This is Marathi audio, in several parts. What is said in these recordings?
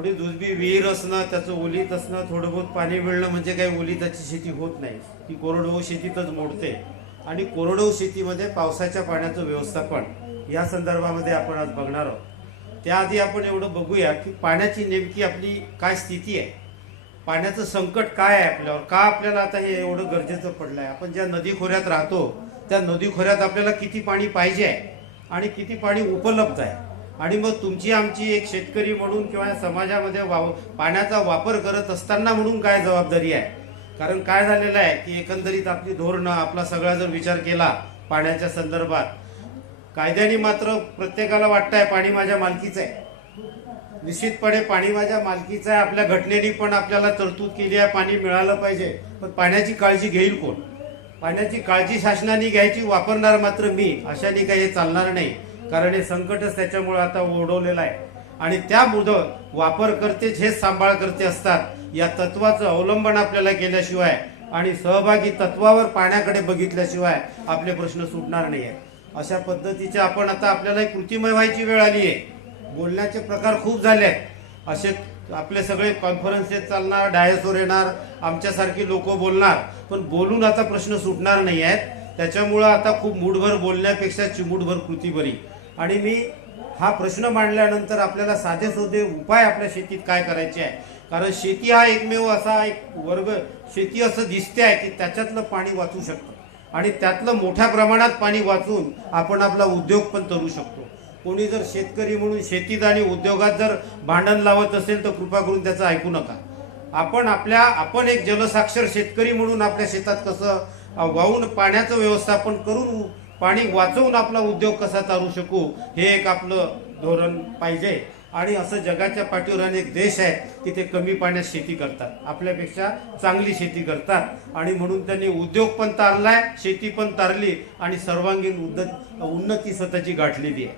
थोडी दुधबी विहीर असणं, त्याचं ओलीत असणं, थोडं बहुत पाणी मिळणं म्हणजे काही ओलिताची शेती होत नाही, ती कोरडवाहू शेतीतच मोडते. आणि कोरडवाहू शेतीमध्ये पावसाच्या पाण्याचं व्यवस्थापन या संदर्भामध्ये आपण आज बघणार आहोत. त्याआधी आपण एवढं बघूया की पाण्याची नेमकी आपली काय स्थिती आहे, पाण्याचं संकट काय आहे आपल्यावर, का आपल्याला आता हे एवढं गरजेचं पडलं आहे. आपण ज्या नदी खोऱ्यात राहतो त्या नदी खोऱ्यात आपल्याला किती पाणी पाहिजे आहे आणि किती पाणी उपलब्ध आहे. आणि मग तुमची आमची एक शेतकरी म्हणून किंवा समाजामध्ये पाण्याचा वापर करत असताना म्हणून काय जबाबदारी आहे. कारण काय झालेलं आहे की एकंदरीत आपली धोरणं, आपला सगळा जर विचार केला पाण्याच्या संदर्भात, कायद्याने मात्र प्रत्येकाला वाटतंय पाणी माझ्या मालकीचं आहे. निश्चितपणे पाणी माझ्या मालकीचं आहे. आपल्या घटनेने पण आपल्याला तरतूद केली आहे, पाणी मिळालं पाहिजे. पण पाण्याची काळजी घेईल कोण? पाण्याची काळजी शासनाने घ्यायची, वापरणार मात्र मी. अशाने काही हे चालणार नाही. कारण हे संकटच त्याच्यामुळे आता ओढवलेलं आहे. आणि त्या वापर करतेच हेच सांभाळ करते असतात. या तत्वाचं अवलंबन आपल्याला केल्याशिवाय आणि सहभागी तत्वावर पाण्याकडे बघितल्याशिवाय आपले प्रश्न सुटणार नाही आहेत. अशा पद्धतीचे आपण आता आपल्याला कृतीमय व्हायची वेळ आली आहे. बोलण्याचे प्रकार खूप झाले आहेत. असे आपले सगळे कॉन्फरन्सेस चालणार, डायसवर येणार, आमच्यासारखी लोक बोलणार, पण बोलून आता प्रश्न सुटणार नाही आहेत. त्याच्यामुळं आता खूप मूठभर बोलण्यापेक्षा चिमूटभर कृती बरी. आणि मी हा प्रश्न मांडल्यानंतर आपल्याला साधे सोधे उपाय आपल्या शेतीत काय करायचे आहे. कारण शेती हा एकमेव असा एक वर्ग, शेती असं दिसते आहे की त्याच्यातलं पाणी वाचू शकतं आणि त्यातलं मोठ्या प्रमाणात पाणी वाचून आपण आपला उद्योग पण करू शकतो. कोणी जर शेतकरी म्हणून शेतीत आणि उद्योगात जर भांडण लावत असेल तर कृपा करून त्याचं ऐकू नका. आपण एक जलसाक्षर शेतकरी म्हणून आपल्या शेतात कसं वाहून पाण्याचं व्यवस्थापन करून पाणी वाचवून आपला उद्योग कसा चालू शकू, हे एक आपलं धोरण पाहिजे. आणि असं जगाच्या पाठीवर अनेक देश आहेत की ते कमी पाण्यात शेती करतात, आपल्यापेक्षा चांगली शेती करतात. आणि म्हणून त्यांनी उद्योग पण तारलाय, शेती पण तारली आणि सर्वांगीण उन्नती स्वतःची गाठलेली आहे.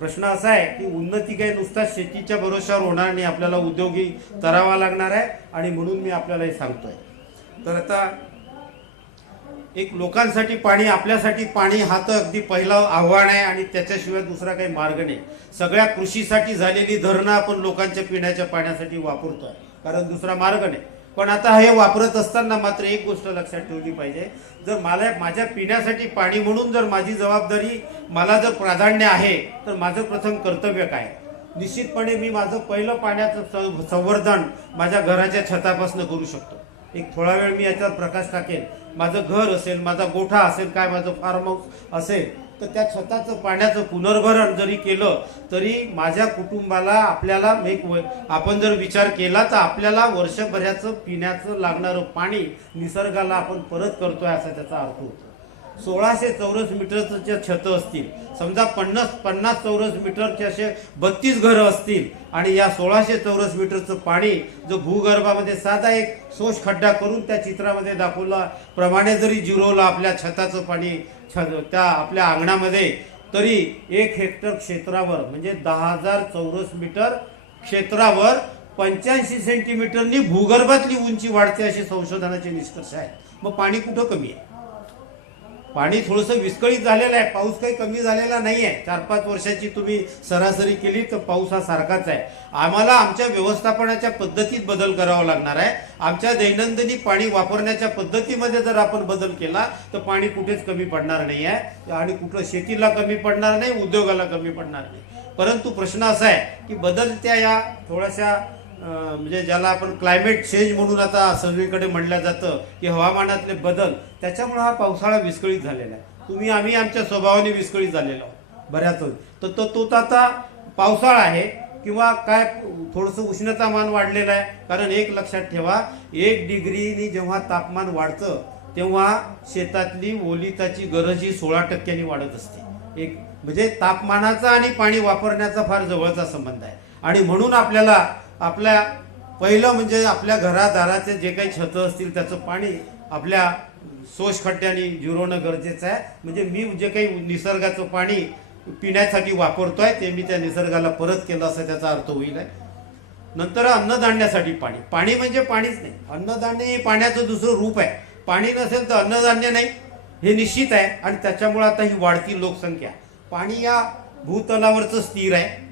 प्रश्न असा आहे की उन्नती काही नुसता शेतीच्या भरोश्यावर होणार नाही, आपल्याला उद्योगी करावा लागणार आहे. आणि म्हणून मी आपल्याला हे सांगतोय. तर आता एक लोकांसाठी पाणी, आपल्यासाठी पाणी हा तर अगदी पहिलं आव्हान आहे आणि त्याच्याशिवाय दुसरा काही मार्ग नाही. सगळ्या कृषीसाठी झालेली धरणं आपण लोकांच्या पिण्याच्या पाण्यासाठी वापरतोय, कारण दुसरा मार्ग नाही. पण आता हे वापरत असताना मात्र एक गोष्ट लक्षात ठेवली पाहिजे, जर मला माझ्या पिण्यासाठी पाणी म्हणून जर माझी जबाबदारी, मला जर प्राधान्य आहे, तर माझं प्रथम कर्तव्य काय. निश्चितपणे मी माझं पहिलं पाण्याचं संवर्धन माझ्या घराच्या छतापासून करू शकतो. एक थोडा वेळ मी याच्यावर प्रकाश टाकेल. माझं घर असेल, माझा गोठा असेल, काय माझं फार्म हाऊस असेल, तर त्या छताचं पाण्याचं पुनर्भरण जरी केलं तरी माझ्या कुटुंबाला, आपल्याला आपण जर विचार केला तर आपल्याला वर्षभराचं पिण्याचं लागणारं पाणी निसर्गाला आपण परत करतोय असा त्याचा अर्थ होतो. 1600 चौरस मीटरचं छत असतील, समजा 50 चौरस मीटरचे असे 32 घरं असतील आणि या 1600 चौरस मीटरचं पाणी जो भूगर्भामध्ये साधा एक शोष खड्डा करून त्या चित्रामध्ये दाखवला प्रमाणे जरी जिरवलं आपल्या छताचं पाणी त्या आपल्या अंगणामध्ये, तरी 1 हेक्टर क्षेत्रावर म्हणजे 10,000 चौरस मीटर क्षेत्रावर 85 सेंटीमीटरनी भूगर्भातली उंची वाढते असे संशोधनाचे निष्कर्ष आहेत. मग पाणी कुठं कमी आहे? पाणी थोडंसं विस्कळीत झालेलं आहे. पाऊस काही कमी झालेला नाही आहे. 4-5 वर्षाची तुम्ही सरासरी केली तर पाऊस हा सारखाच आहे. आम्हाला आमच्या व्यवस्थापनाच्या पद्धतीत बदल करावा लागणार आहे. आमच्या दैनंदिनी पाणी वापरण्याच्या पद्धतीमध्ये जर आपण बदल केला तर पाणी कुठेच कमी पडणार नाही आहे आणि कुठं शेतीला कमी पडणार नाही, उद्योगाला कमी पडणार नाही. परंतु प्रश्न असा आहे की बदलत्या या थोड्याशा म्हणजे ज्याला आपण क्लायमेट चेंज म्हणून आता सगळीकडे म्हणलं जातं की हवामानातले बदल, त्याच्यामुळे हा पावसाळा विस्कळीत झालेला आहे. आम्ही आमच्या स्वभावाने विस्कळीत झालेलो आहोत बऱ्याच. तर तो आता पावसाळा आहे किंवा काय थोडंसं उष्णतामान वाढलेलं आहे. कारण एक लक्षात ठेवा, 1 डिग्रीनी जेव्हा तापमान वाढतं तेव्हा शेतातली ओलिताची गरज ही 16% वाढत असते. एक म्हणजे तापमानाचा आणि पाणी वापरण्याचा फार जवळचा संबंध आहे. आणि म्हणून आपल्या पहिलं म्हणजे आपल्या घरादाराचे जे काही छतं असतील त्याचं पाणी आपल्या शोष खड्ड्याने जिरवणं गरजेचं आहे. म्हणजे मी जे काही निसर्गाचं पाणी पिण्यासाठी वापरतोय ते मी त्या निसर्गाला परत केलं असं त्याचा अर्थ होईल. नंतर अन्नधान्यासाठी पाणी म्हणजे पाणीच नाही, अन्नधान्य हे पाण्याचं दुसरं रूप आहे. पाणी नसेल तर अन्नधान्य नाही, हे निश्चित आहे. आणि त्याच्यामुळे आता ही वाढती लोकसंख्या, पाणी या भूतलावरचं स्थिर आहे.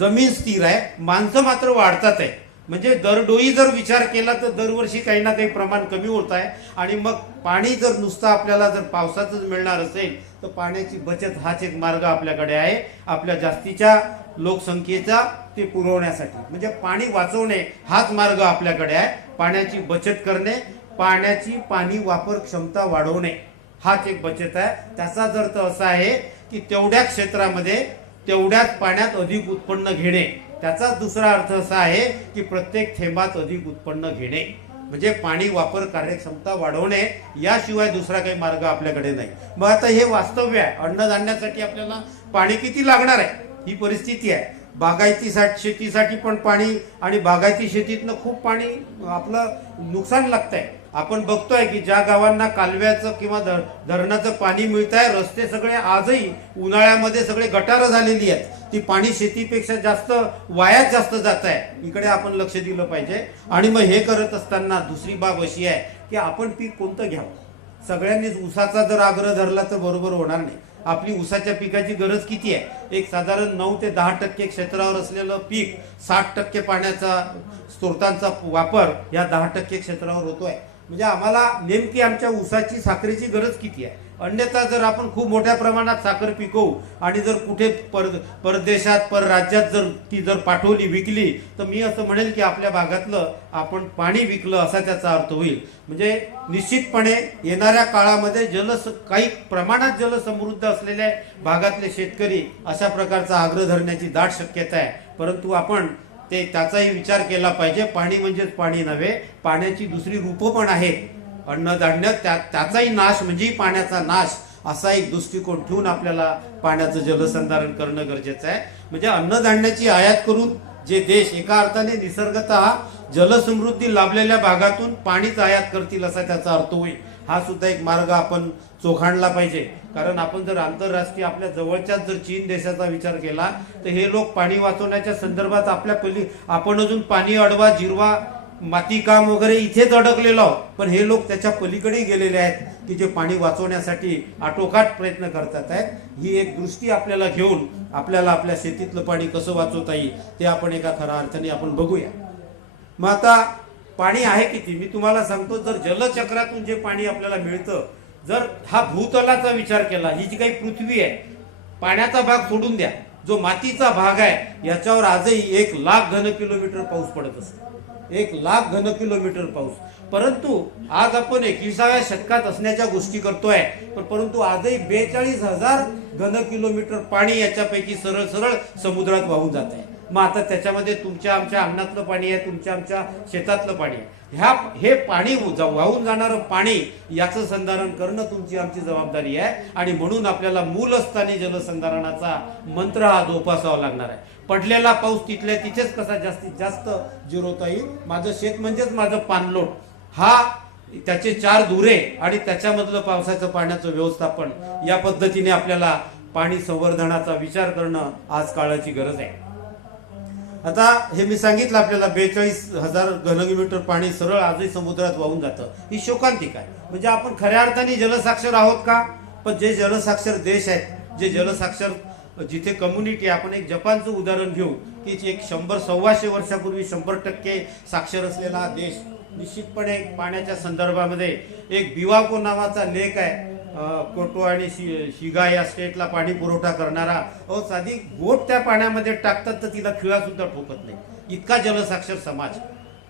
जमीन स्थिर आहे, माणसं मात्र वाढतात आहे. म्हणजे दरडोई जर विचार केला तर दरवर्षी काही ना काही प्रमाण कमी होत आहे. आणि मग पाणी जर नुसतं आपल्याला जर पावसाचंच मिळणार असेल तर पाण्याची बचत हाच एक मार्ग आपल्याकडे आहे आपल्या जास्तीच्या लोकसंख्येचा ते पुरवण्यासाठी. म्हणजे पाणी वाचवणे हाच मार्ग आपल्याकडे आहे. पाण्याची बचत करणे, पाणी वापर क्षमता वाढवणे हाच एक बचत आहे. त्याचाच अर्थ असा आहे की तेवढ्या क्षेत्रामध्ये तेवढ्याच पाण्यात अधिक उत्पन्न घेणे. त्याचाच दुसरा अर्थ असा आहे की प्रत्येक थेंबात अधिक उत्पन्न घेणे. म्हणजे पाणी वापर कार्यक्षमता वाढवणे याशिवाय दुसरा काही मार्ग आपल्याकडे नाही. मग आता हे वास्तव्य आहे. अन्नधान्यासाठी आपल्याला पाणी किती लागणार आहे ही परिस्थिती आहे. बागायती शेतीसाठी पण पाणी आणि बागायती शेतीतनं खूप पाणी आपलं नुकसान लागतंय. आपण बघतोय की ज्या गावांना कालव्याचं किंवा धरणाचं पाणी मिळत आहे, रस्ते सगळे आजही उन्हाळ्यामध्ये सगळे गटारं झालेली आहेत. ती पाणी शेतीपेक्षा जास्त वायाच जास्त जात आहे. इकडे आपण लक्ष दिलं पाहिजे. आणि मग हे करत असताना दुसरी बाब अशी आहे की आपण पीक कोणतं घ्यावं. सगळ्यांनीच ऊसाचा जर आग्रह धरला तर बरोबर होणार नाही. आपली ऊसाच्या पिकाची गरज किती आहे. एक साधारण 9 ते 10% क्षेत्रावर असलेलं पीक 60% पाण्याचा स्त्रोतांचा वापर या 10% क्षेत्रावर होतोय. म्हणजे आम्हाला नेमकी आमच्या ऊसाची साखरेची गरज किती आहे. अन्यथा जर आपण खूप मोठ्या प्रमाणात साखर पिकवू आणि जर कुठे परदेशात परराज्यात जर ती जर पाठवली विकली तर मी असं म्हणेल की आपल्या भागातलं आपण पाणी विकलं असा त्याचा अर्थ होईल. म्हणजे निश्चितपणे येणाऱ्या काळामध्ये काही प्रमाणात जलसमृद्ध असलेल्या भागातले शेतकरी अशा प्रकारचा आग्रह धरण्याची दाट शक्यता आहे. परंतु आपण त्याचाही विचार केला पाहिजे. पाणी म्हणजेच पाणी नव्हे, पाण्याची दुसरी रूपं पण आहेत. अन्नधान्य त्याचाही नाश म्हणजे पाण्याचा नाश असा एक दृष्टिकोन ठेवून आपल्याला पाण्याचं जलसंधारण करणं गरजेचं आहे. म्हणजे अन्नधान्याची आयात करून जे देश एका अर्थाने निसर्गतः जलसमृद्धी लाभलेल्या भागातून पाणीच आयात करतील असा त्याचा अर्थ होईल. हा सुद्धा एक मार्ग आपण चोखाणला पाहिजे. कारण आपण जर आंतरराष्ट्रीय आपल्या जवळच्याच जर चीन देशाचा विचार केला तर हे लोक पाणी वाचवण्याच्या संदर्भात आपण अजून पाणी अडवा जिरवा मातीकाम वगैरे इथेच अडकलेलो आहोत. पण हे लोक त्याच्या पलीकडे गेलेले आहेत की जे पाणी वाचवण्यासाठी आटोकाट प्रयत्न करतात आहेत. ही एक दृष्टी आपल्याला घेऊन आपल्याला आपल्या शेतीतलं पाणी कसं वाचवता येईल ते आपण एका खऱ्या अर्थाने आपण बघूया. मग आता पाणी आहे किती मी तुम्हाला सांगतो. जर जलचक्रातून जे पाणी आपल्याला मिळतं, जर हा भूतलाचा विचार केला, ही जी काही पृथ्वी आहे पाण्याचा भाग सोडून द्या, जो मातीचा भाग आहे याच्यावर आजही 1,00,000 घन किलोमीटर पाऊस पडत असतो. 1,00,000 घन किलोमीटर पाऊस. परंतु आज आपण 21व्या शतकात असण्याच्या गोष्टी करतोय. परंतु आजही 42,000 घन किलोमीटर पाणी याच्यापैकी सरळ सरळ समुद्रात वाहून जात आहे. मग आता त्याच्यामध्ये तुमच्या आमच्या अन्नातलं पाणी आहे, तुमच्या आमच्या शेतातलं पाणी आहे. हे पाणी वाहून जाणारं पाणी याचं संधारण करणं तुमची आमची जबाबदारी आहे. आणि म्हणून आपल्याला मूलस्थानी जलसंधारणाचा मंत्र हा जोपासावा लागणार आहे. पडलेला पाऊस तिथल्या तिथेच कसा जास्तीत जास्त जिरवता येईल. माझं शेत म्हणजेच माझं पाणलोट, हा त्याचे 4 दुरे आणि त्याच्यामधलं पावसाचं पाण्याचं व्यवस्थापन या पद्धतीने आपल्याला पाणी संवर्धनाचा विचार करणं आज काळाची गरज आहे. आता हे मी सांगितलं आपल्याला 42,000 घनकिलोमीटर पाणी सरळ आजही समुद्रात वाहून जातं. ही शोकांतिका आहे. म्हणजे आपण खऱ्या अर्थाने जलसाक्षर आहोत का. पण जे जलसाक्षर देश आहेत, जे जलसाक्षर जिथे कम्युनिटी, आपण एक जपानचं उदाहरण घेऊ की एक 100-125 वर्षापूर्वी 100% साक्षर असलेला हा देश निश्चितपणे पाण्याच्या संदर्भामध्ये एक बिवाको नावाचा लेक आहे, कोटो आणि शिगा या स्टेटला पाणी पुरवठा करणारा. साधी बोट त्या पाण्यामध्ये टाकतात तर तिला खिळा सुद्धा ठोकत नाही, इतका जलसाक्षर समाज.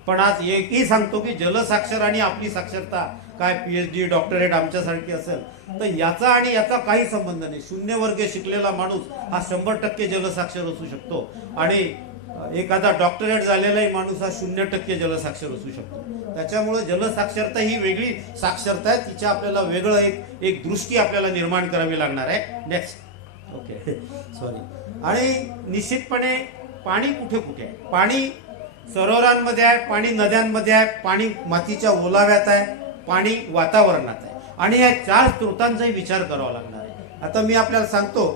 पण आज एकही सांगतो की जलसाक्षर आणि आपली साक्षरता काय PhD डॉक्टरेट आमच्यासारखी असेल तर याचा आणि याचा काही संबंध नाही. 0 वर्ग शिकलेला माणूस हा 100% जलसाक्षर असू शकतो आणि एखादा डॉक्टरेट झालेलाही माणूस हा 0% जलसाक्षर असू शकतो. त्याच्यामुळे जलसाक्षरता ही वेगळी साक्षरता आहे. तिच्या आपल्याला वेगळं एक दृष्टी आपल्याला निर्माण करावी लागणार आहे. नेक्स्ट. Okay, sorry. आणि निश्चितपणे पाणी कुठे कुठे आहे. पाणी सरोवरांमध्ये आहे, पाणी नद्यांमध्ये आहे, पाणी मातीच्या ओलाव्यात आहे, पाणी वातावरणात आहे. आणि या 4 स्त्रोतांचाही विचार करावा लागणार आहे. आता मी आपल्याला सांगतो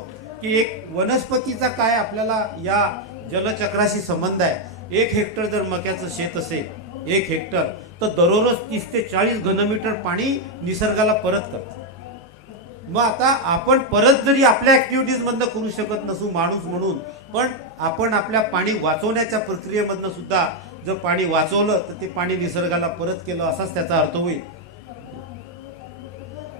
की एक वनस्पतीचा काय आपल्याला या जलचक्राशी संबंध आहे. 1 हेक्टर जर मक्याचं शेत असेल, 1 हेक्टर, तर दररोज 30 ते 40 घनमीटर पाणी निसर्गाला परत करतं. मग आता आपण परत जरी आपल्या ऍक्टिव्हिटीज मधनं करू शकत नसू माणूस म्हणून, पण आपण आपल्या पाणी वाचवण्याच्या प्रक्रियेमधनं सुद्धा जर पाणी वाचवलं तर ते पाणी निसर्गाला परत केलं असाच त्याचा अर्थ होईल.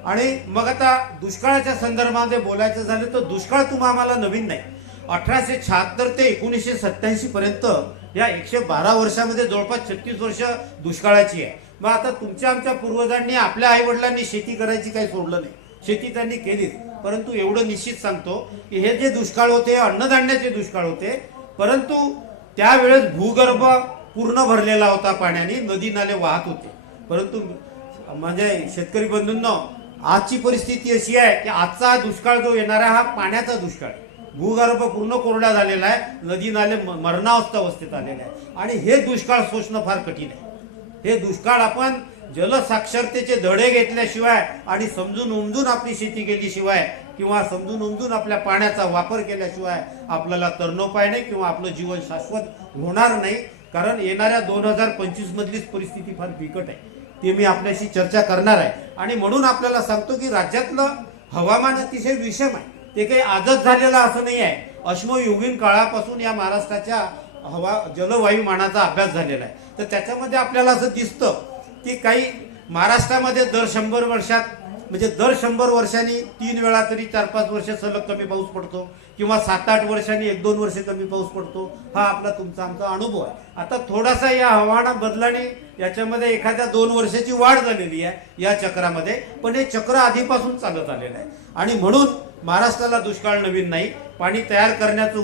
आणि मग आता दुष्काळाच्या संदर्भामध्ये बोलायचं झालं तर दुष्काळ तुम्हा आम्हाला नवीन नाही. 1876 ते 1987 पर्यंत या 112 वर्षामध्ये जवळपास 36 वर्ष दुष्काळाची आहे. मग आता तुमच्या आमच्या पूर्वजांनी आपल्या आई वडिलांनी शेती करायची काही सोडलं नाही, शेती त्यांनी केलीच. परंतु एवढं निश्चित सांगतो की हे जे दुष्काळ होते अन्नधान्याचे दुष्काळ होते, परंतु त्यावेळेस भूगर्भ पूर्ण भरलेला होता पाण्याने, नदी नाले वाहत होते. परंतु म्हणजे शेतकरी बंधूंनो, आजची परिस्थिती अशी आहे की आजचा दुष्काळ जो येणारा हा पाण्याचा दुष्काळ आहे. भूगर्भ पूर्ण कोरडा झालेला आहे, नदी नाले मरणावस्थेत आलेले आहे. आणि हे दुष्काळ सोसणं फार कठीण आहे. हे दुष्काळ आपण जलसाक्षरतेचे धडे घेतल्याशिवाय आणि समजून उमजून आपली शेती केल्याशिवाय किंवा समजून उमजून आपल्या पाण्याचा वापर केल्याशिवाय आपल्याला तरणोपाय नाही किंवा आपलं जीवन शाश्वत होणार नाही. कारण येणाऱ्या 2025 मधलीच परिस्थिती फार बिकट आहे, ते मी आपल्याशी चर्चा करणार आहे. आणि म्हणून आपल्याला सांगतो की राज्यातलं हवामान अतिशय विषम आहे. ते काही आजच झालेलं असं नाही आहे. अश्मयुगीन काळापासून या महाराष्ट्राच्या जलवायुमानाचा अभ्यास झालेला आहे. तर त्याच्यामध्ये आपल्याला असं दिसतं की काही महाराष्ट्रामध्ये दर 100 वर्षात म्हणजे दर 100 वर्षांनी 3 वेळा तरी 4-5 वर्ष सलग कमी पाऊस पडतो किंवा 7-8 वर्षांनी 1-2 वर्ष कमी पाऊस पडतो. हा आपला तुमचा आमचा अनुभव आहे. आता थोडासा या हवामान बदलाने याच्यामध्ये एखाद्या 2 वर्षाची वाढ झालेली आहे या चक्रामध्ये, पण हे चक्र आधीपासून चालत आलेलं आहे. आणि म्हणून महाराष्ट्राला दुष्काळ नवीन नाही. पाणी तयार करण्याचं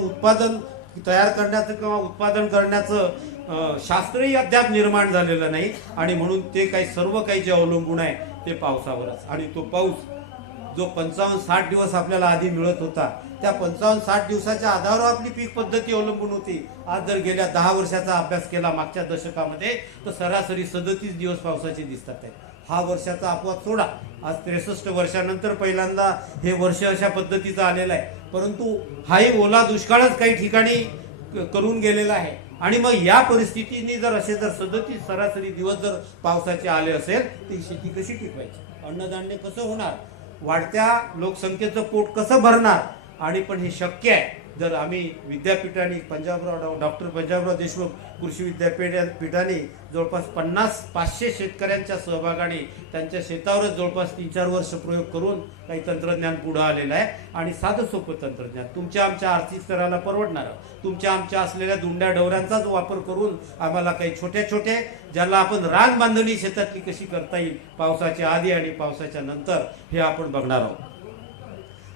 किंवा उत्पादन करण्याचं शास्त्रही अद्याप निर्माण झालेलं नाही. आणि म्हणून ते सर्व काही जे अवलंबून आहे ते पावसावरच. आणि तो पाऊस जो 55-60 दिवस आपल्याला आधी मिळत होता, त्या 55-60 दिवसाच्या आधारावर आपली पीक पद्धती अवलंबून होती. आज जर गेल्या 10 वर्षाचा अभ्यास केला मागच्या दशकामध्ये तर सरासरी 37 दिवस पावसाचे दिसतात आहे. हा वर्षाचा अपवाद सोडा, आज 63 वर्षानंतर पहिल्यांदा हे वर्ष अशा पद्धतीचं आलेलं आहे. परंतु हाही ओला दुष्काळच काही ठिकाणी करून गेलेला आहे. आणि मग या परिस्थितीने जर 37 सरासरी दिवस जर पावसाचे आले असेल तर शेती कशी टिकवायची, अन्नधान्य कसं होणार, वाढत्या लोकसंख्येचं पोट कसं भरणार. आणि पण हे शक्य आहे जर आम्ही विद्यापीठाने डॉक्टर पंजाबराव देशमुख कृषी विद्यापीठाने जवळपास 500 शेतकऱ्यांच्या सहभागाने त्यांच्या शेतावरच जवळपास 3-4 वर्ष प्रयोग करून काही तंत्रज्ञान पुढे आलेलं आहे. आणि साधं सोपं तंत्रज्ञान तुमच्या आमच्या आर्थिक स्तराला परवडणारं, तुमच्या आमच्या असलेल्या दुंड्या डवऱ्यांचाच वापर करून आम्हाला काही छोटे ज्याला आपण रान बांधणी शेतातली कशी करता येईल पावसाच्या आधी आणि पावसाच्या नंतर, हे आपण बघणार आहोत.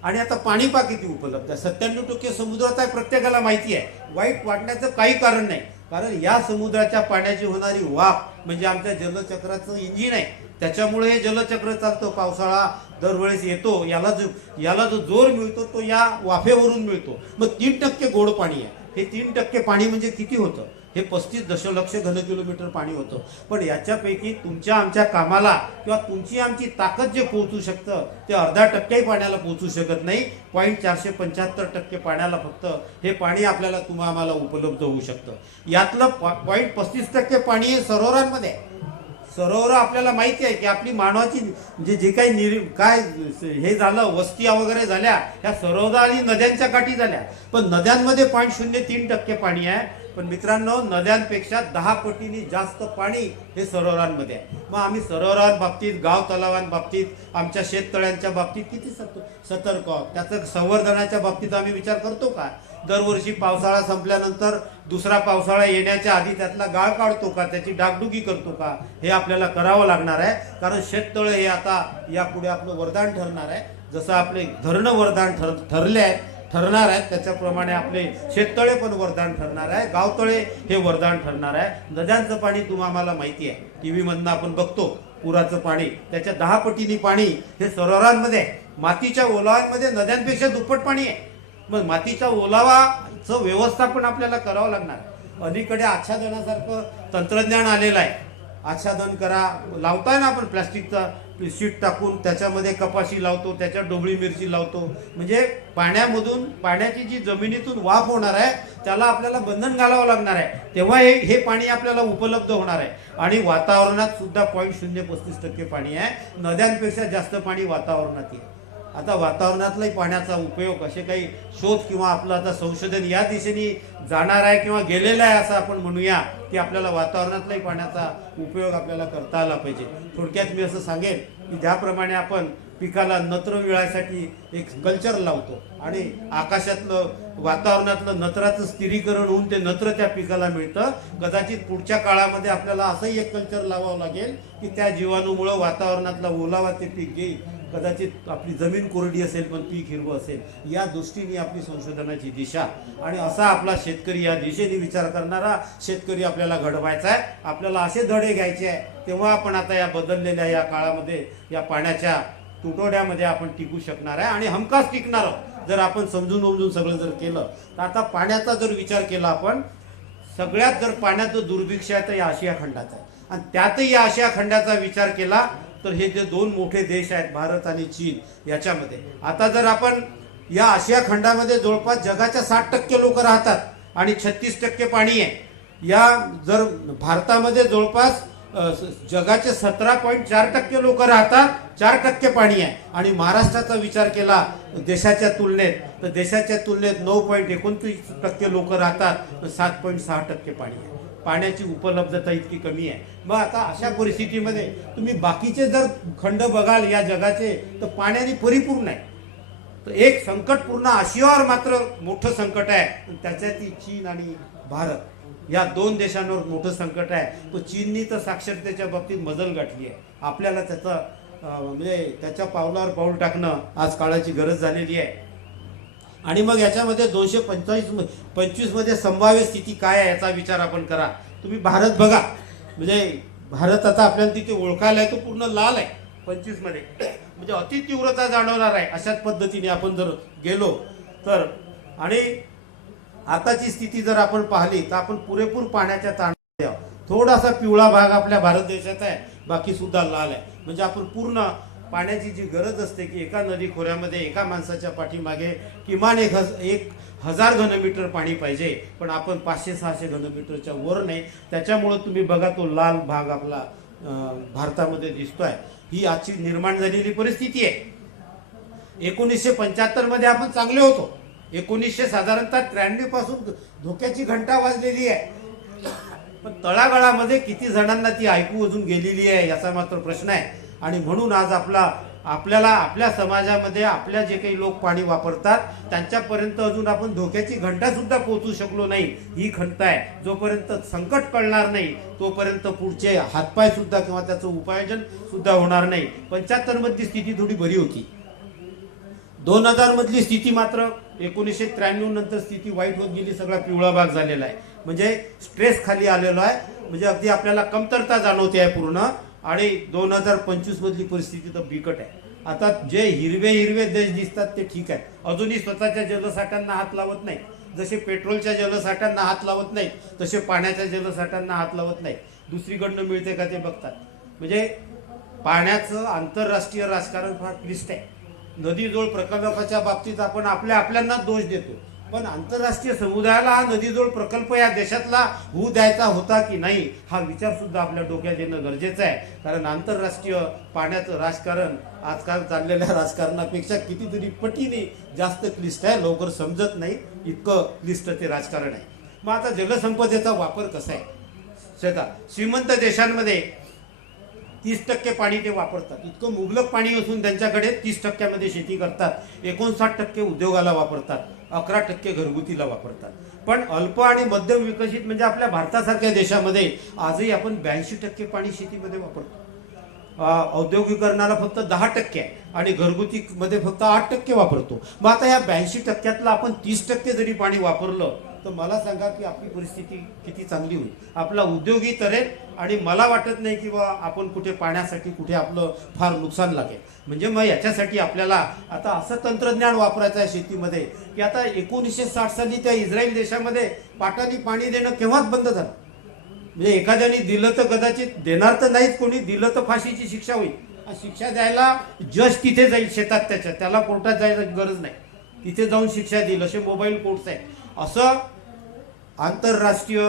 आणि आता पाणी किती उपलब्ध आहे, 97% समुद्रात आहे, प्रत्येकाला माहिती आहे. वाईट वाटण्याचं काही कारण नाही, कारण या समुद्राच्या पाण्याची होणारी वाफ म्हणजे आमच्या जलचक्राचं इंजिन आहे. त्याच्यामुळे हे जलचक्र चालतं. पावसाळा दरवेळेस येतो, याला जो जोर मिळतो तो या वाफेवरून मिळतो. मग 3% गोड पाणी आहे. हे 3% पाणी म्हणजे किती होतं, हे 35 दशलक्ष घनकिलोमीटर पाणी होतं. पण याच्यापैकी तुमच्या आमच्या कामाला किंवा तुमची आमची ताकद जे पोहोचू शकतं ते 0.5% पाण्याला पोहोचू शकत नाही. 0.475% पाण्याला फक्त हे पाणी आपल्याला आम्हाला उपलब्ध होऊ शकतं. यातलं 0.35% पाणी हे सरोवरांमध्ये आहे. सरोवर आपल्याला माहिती आहे की आपली मानवाची जे काही हे झालं, वस्त्या वगैरे झाल्या ह्या सरोवर आणि नद्यांच्या काठी झाल्या. पण नद्यांमध्ये 0.03% पाणी आहे. पण मित्रांनो, नद्यांपेक्षा 10 पटीने जास्त पाणी हे सरोवरांमध्ये आहे. मग आम्ही सरोवरांबाबतीत, गाव तलावांबाबतीत, आमच्या शेततळ्यांच्या बाबतीत किती सतर्क आहोत. त्याचं संवर्धनाच्या बाबतीत आम्ही विचार करतो का? दरवर्षी पावसाळा संपल्यानंतर दुसरा पावसाळा येण्याच्या आधी त्यातला गाळ काढतो का, त्याची डागडुगी करतो का, हे आपल्याला करावं लागणार आहे. कारण शेततळे हे आता यापुढे आपलं वरदान ठरणार आहे. जसं आपले धरणं वरदान ठरणार आहेत त्याच्याप्रमाणे आपले शेततळे पण वरदान ठरणार आहे, गावतळे हे वरदान ठरणार आहे. नद्यांचं पाणी आम्हाला माहिती आहे, टीव्ही मधनं आपण बघतो पुराचं पाणी, त्याच्या 10 पटीने पाणी हे सरोवरांमध्ये आहे. मातीच्या ओलाव्यांमध्ये नद्यांपेक्षा दुप्पट पाणी आहे. मग मातीच्या ओलावाचं व्यवस्थापन आपल्याला करावं लागणार. अलीकडे आच्छादनासारखं तंत्रज्ञान आलेलं आहे. आच्छादन लावताय ना आपण, प्लास्टिकचा शीट टाकून त्याच्यामध्ये कपाशी लावतो, त्याच्यात डोबळी मिरची लावतो. म्हणजे पाण्याची जी जमिनीतून वाफ होणार आहे त्याला आपल्याला बंधन घालावं लागणार आहे. तेव्हा हे पाणी आपल्याला उपलब्ध होणार आहे. आणि वातावरणात सुद्धा 0.035% पाणी आहे. नद्यांपेक्षा जास्त पाणी वातावरणात आहे. आता वातावरणातलाही पाण्याचा उपयोग असे काही शोध किंवा आपलं आता संशोधन या दिशेने जाणार आहे किंवा गेलेलं आहे असं आपण म्हणूया की आपल्याला वातावरणातलाही पाण्याचा उपयोग आपल्याला करता आला पाहिजे. थोडक्यात मी असं सांगेन की ज्याप्रमाणे आपण पिकाला नत्र विळासाठी एक कल्चर लावतो आणि आकाशातलं वातावरणातलं नत्राचं स्थिरीकरण होऊन ते नत्र त्या पिकाला मिळतं, कदाचित पुढच्या काळामध्ये आपल्याला असंही एक कल्चर लावावं लागेल की त्या जीवाणूमुळं वातावरणातला ओलावा ते पीक घेईल, कदाचित आपली जमीन कोरडी असेल पण पीक हिरवं असेल. या दृष्टीने आपली संशोधनाची दिशा आणि असा आपला शेतकरी या दिशेने विचार करणारा शेतकरी आपल्याला घडवायचा आहे. आपल्याला असे धडे घ्यायचे आहे तेव्हा आपण आता या बदललेल्या या काळामध्ये या पाण्याच्या तुटवड्यामध्ये आपण टिकू शकणार आहे आणि हमखास टिकणार आहोत जर आपण समजून उमजून सगळं जर केलं. तर आता पाण्याचा जर विचार केला आपण, सगळ्यात जर पाण्याचं दुर्भिक्ष आहे तर या आशिया खंडाचा आहे आणि त्यातही या आशिया खंडाचा विचार केला तर हे जे दोन मोठे देश आहेत भारत आणि चीन याच्यामध्ये आता जर आपण या आशिया खंडामध्ये जवळपास जगाच्या 60% लोक राहतात आणि 36% पाणी आहे. या जर भारतामध्ये जवळपास जगाचे 17.4% लोक राहतात, 4% पाणी आहे आणि महाराष्ट्राचा विचार केला देशाच्या तुलनेत तर देशाच्या तुलनेत 9.29% लोक राहतात, 7.6% पाणी आहे. पाण्याची उपलब्धता इतकी कमी आहे. मग आता अशा परिस्थितीमध्ये तुम्ही बाकीचे जर खंड बघाल या जगाचे तर पाण्याने परिपूर्ण आहे. तर एक संकटपूर्ण आशियावर मात्र मोठं संकट आहे, त्याच्यात चीन आणि भारत या दोन देशांवर मोठं संकट आहे. तो चीननी तर साक्षरतेच्या बाबतीत मजल गाठली आहे. आपल्याला त्याचा म्हणजे त्याच्या पावलावर पाऊल टाकणं आज काळाची गरज झालेली आहे. आणि मग याच्यामध्ये 225 मध्ये संभाव्य स्थिती काय आहे याचा विचार आपण करा. तुम्ही भारत बघा, म्हणजे भारत आता आपल्याला तिथे ओळखायला आहे तो पूर्ण लाल आहे 25 मध्ये, म्हणजे अति तीव्रता जाणवणार आहे अशाच पद्धतीने आपण जर गेलो तर. आणि आताची स्थिती जर आपण पाहिली तर आपण पुरेपूर पाण्याच्या ताणात आहोत. थोडासा पिवळा भाग आपल्या भारत देशात आहे, बाकी सुद्धा लाल आहे. म्हणजे आपण पूर्ण पाण्याची जी गरज असते की एका नदी खोऱ्यामध्ये एका माणसाच्या पाठीमागे किमान 1000 घनमीटर पाणी पाहिजे, पण आपण 500-600 घनमीटरच्या वर नाही. त्याच्यामुळं तुम्ही बघा तो लाल भाग आपला भारतामध्ये दिसतोय. ही आजची निर्माण झालेली परिस्थिती आहे. 1975 मध्ये आपण चांगले होतो. 1900 साधारणतः 93 पासून धोक्याची घंटा वाजलेली आहे, पण तळागाळामध्ये किती जणांना ती ऐकू अजून गेलेली आहे याचा मात्र प्रश्न आहे. आणि म्हणून आज आपल्याला आपल्या समाजामध्ये आपल्या जे काही लोक पाणी वापरतात त्यांच्यापर्यंत अजून आपण धोक्याची घंटा सुद्धा पोहोचू शकलो नाही. ही खंत आहे. जोपर्यंत संकट कळणार नाही तोपर्यंत पुढचे हातपाय सुद्धा किंवा त्याचं उपायोजन सुद्धा होणार नाही. 75 मधली स्थिती थोडी बरी होती. 2000 मधली स्थिती मात्र 1993 नंतर स्थिती वाईट होत गेली. सगळा पिवळा भाग झालेला आहे, म्हणजे स्ट्रेस खाली आलेला आहे, म्हणजे अगदी आपल्याला कमतरता जाणवते आहे पूर्ण. आणि 2025 मधली परिस्थिती तर बिकट आहे. आता जे हिरवे देश दिसतात ते ठीक आहेत, अजूनही स्वतःच्या जलसाठ्यांना हात लावत नाही. जसे पेट्रोलच्या जलसाठ्यांना हात लावत नाही तसे पाण्याच्या जलसाठ्यांना हात लावत नाही. दुसरीकडनं मिळते का ते बघतात. म्हणजे पाण्याचं आंतरराष्ट्रीय राजकारण फार क्लिष्ट आहे. नदीजोड प्रकल्पाच्या बाबतीत आपण आपल्याला दोष देतो, पण आंतरराष्ट्रीय समुदायाला हा नदीजोड प्रकल्प या देशातला होऊ द्यायचा होता की नाही हा विचार सुद्धा आपल्या डोक्यात येणं गरजेचं आहे. कारण आंतरराष्ट्रीय पाण्याचं राजकारण आजकाल चाललेल्या राजकारणापेक्षा कितीतरी पटीने जास्त क्लिष्ट आहे. लवकर समजत नाही इतकं क्लिष्ट ते राजकारण आहे. मग आता जलसंपदेचा वापर कसा आहे. श्रीमंत देशांमध्ये 30% पाणी ते वापरतात. इतकं मुबलक पाणी असून त्यांच्याकडे 30% शेती करतात, 59% उद्योगाला वापरतात, 11% घरगुतीला वापरतात. पण अल्प आणि मध्यम विकसित म्हणजे आपल्या भारतासारख्या देशामध्ये आजही आपण 82% पाणी शेतीमध्ये वापरतो. औद्योगिकरणाला फक्त 10% आहे आणि घरगुतीमध्ये फक्त 8% वापरतो. मग आता या 82%तला आपण 30% जरी पाणी वापरलं तर मला सांगा की आपली परिस्थिती किती चांगली होईल. आपला उद्योगही तरेल आणि मला वाटत नाही की आपण कुठे पाण्यासाठी कुठे आपलं फार नुकसान लागेल. म्हणजे मग याच्यासाठी आपल्याला आता असं तंत्रज्ञान वापरायचं आहे शेतीमध्ये की आता 1960 साली त्या इस्रायल देशामध्ये पाटाने पाणी देणं केव्हाच बंद झालं. म्हणजे एखाद्याने दिलं तर कदाचित देणार तर नाहीच, कोणी दिलं तर फाशीची शिक्षा होईल. शिक्षा द्यायला जज तिथे जाईल शेतात, त्याला कोर्टात जायची गरज नाही, तिथे जाऊन शिक्षा देईल. असे मोबाईल कोर्ट्स आहेत. असं आंतरराष्ट्रीय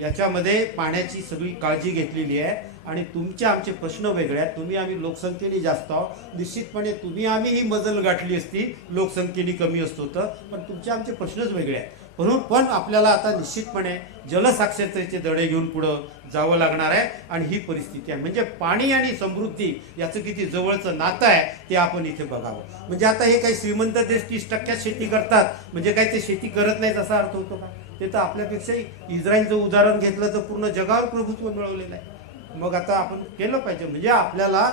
याच्यामध्ये पाण्याची सगळी काळजी घेतलेली आहे आणि तुमचे आमचे प्रश्न वेगळे आहेत. तुम्ही आम्ही लोकसंख्येने जास्त आहोत, निश्चितपणे तुम्ही आम्ही ही मजल गाठली असती लोकसंख्येने कमी असतो तर, पण तुमचे आमचे प्रश्नच वेगळे आहेत. म्हणून पण आपल्याला आता निश्चितपणे जलसाक्षरतेचे धडे घेऊन पुढं जावं लागणार आहे. आणि ही परिस्थिती आहे म्हणजे पाणी आणि समृद्धी याचं किती जवळचं नातं आहे ते आपण इथे बघावं. म्हणजे आता हे काही श्रीमंत देश 30% शेती करतात म्हणजे काही ते शेती करत नाहीत असा अर्थ होतो का? ते तर आपल्यापेक्षाही, इस्रायलचं उदाहरण घेतलं तर पूर्ण जगावर प्रभुत्व मिळवलेलं आहे. मग आता आपण केलं पाहिजे. म्हणजे आपल्याला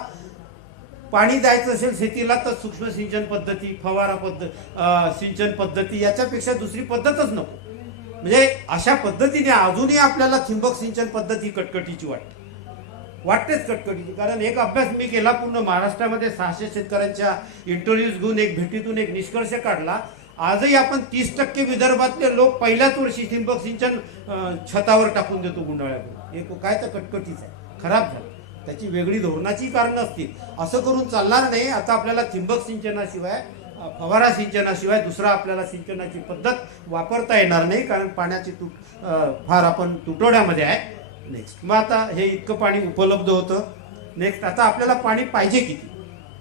पाणी द्यायचं असेल शेतीला तर सूक्ष्म सिंचन पद्धती, फवारा सिंचन पद्धती याच्यापेक्षा दुसरी पद्धतच नको. म्हणजे अशा पद्धतीने अजूनही आपल्याला ठिबक सिंचन पद्धती कटकटीची वाटतेच कटकटीची. कारण एक अभ्यास मी केला पूर्ण महाराष्ट्रामध्ये 600 शेतकऱ्यांच्या इंटरव्ह्यूज घेऊन एक भेटीतून एक निष्कर्ष काढला. आजही आपण 30% विदर्भातले लोक पहिल्याच वर्षी ठिबक सिंचन छतावर टाकून देतो गुंडाळ्यातून. एक काय तर कटकटीच आहे, खराब झालं. त्याची वेगळी धोरणाची कारणं असतील. असं करून चालणार नाही. आता आपल्याला ठिबक सिंचनाशिवाय, फवारा सिंचनाशिवाय दुसरा आपल्याला सिंचनाची पद्धत वापरता येणार नाही. कारण पाण्याची फार आपण तुटवड्यामध्ये आहे. नेक्स्ट मग आता हे इतकं पाणी उपलब्ध होतं. नेक्स्ट आता आपल्याला पाणी पाहिजे किती?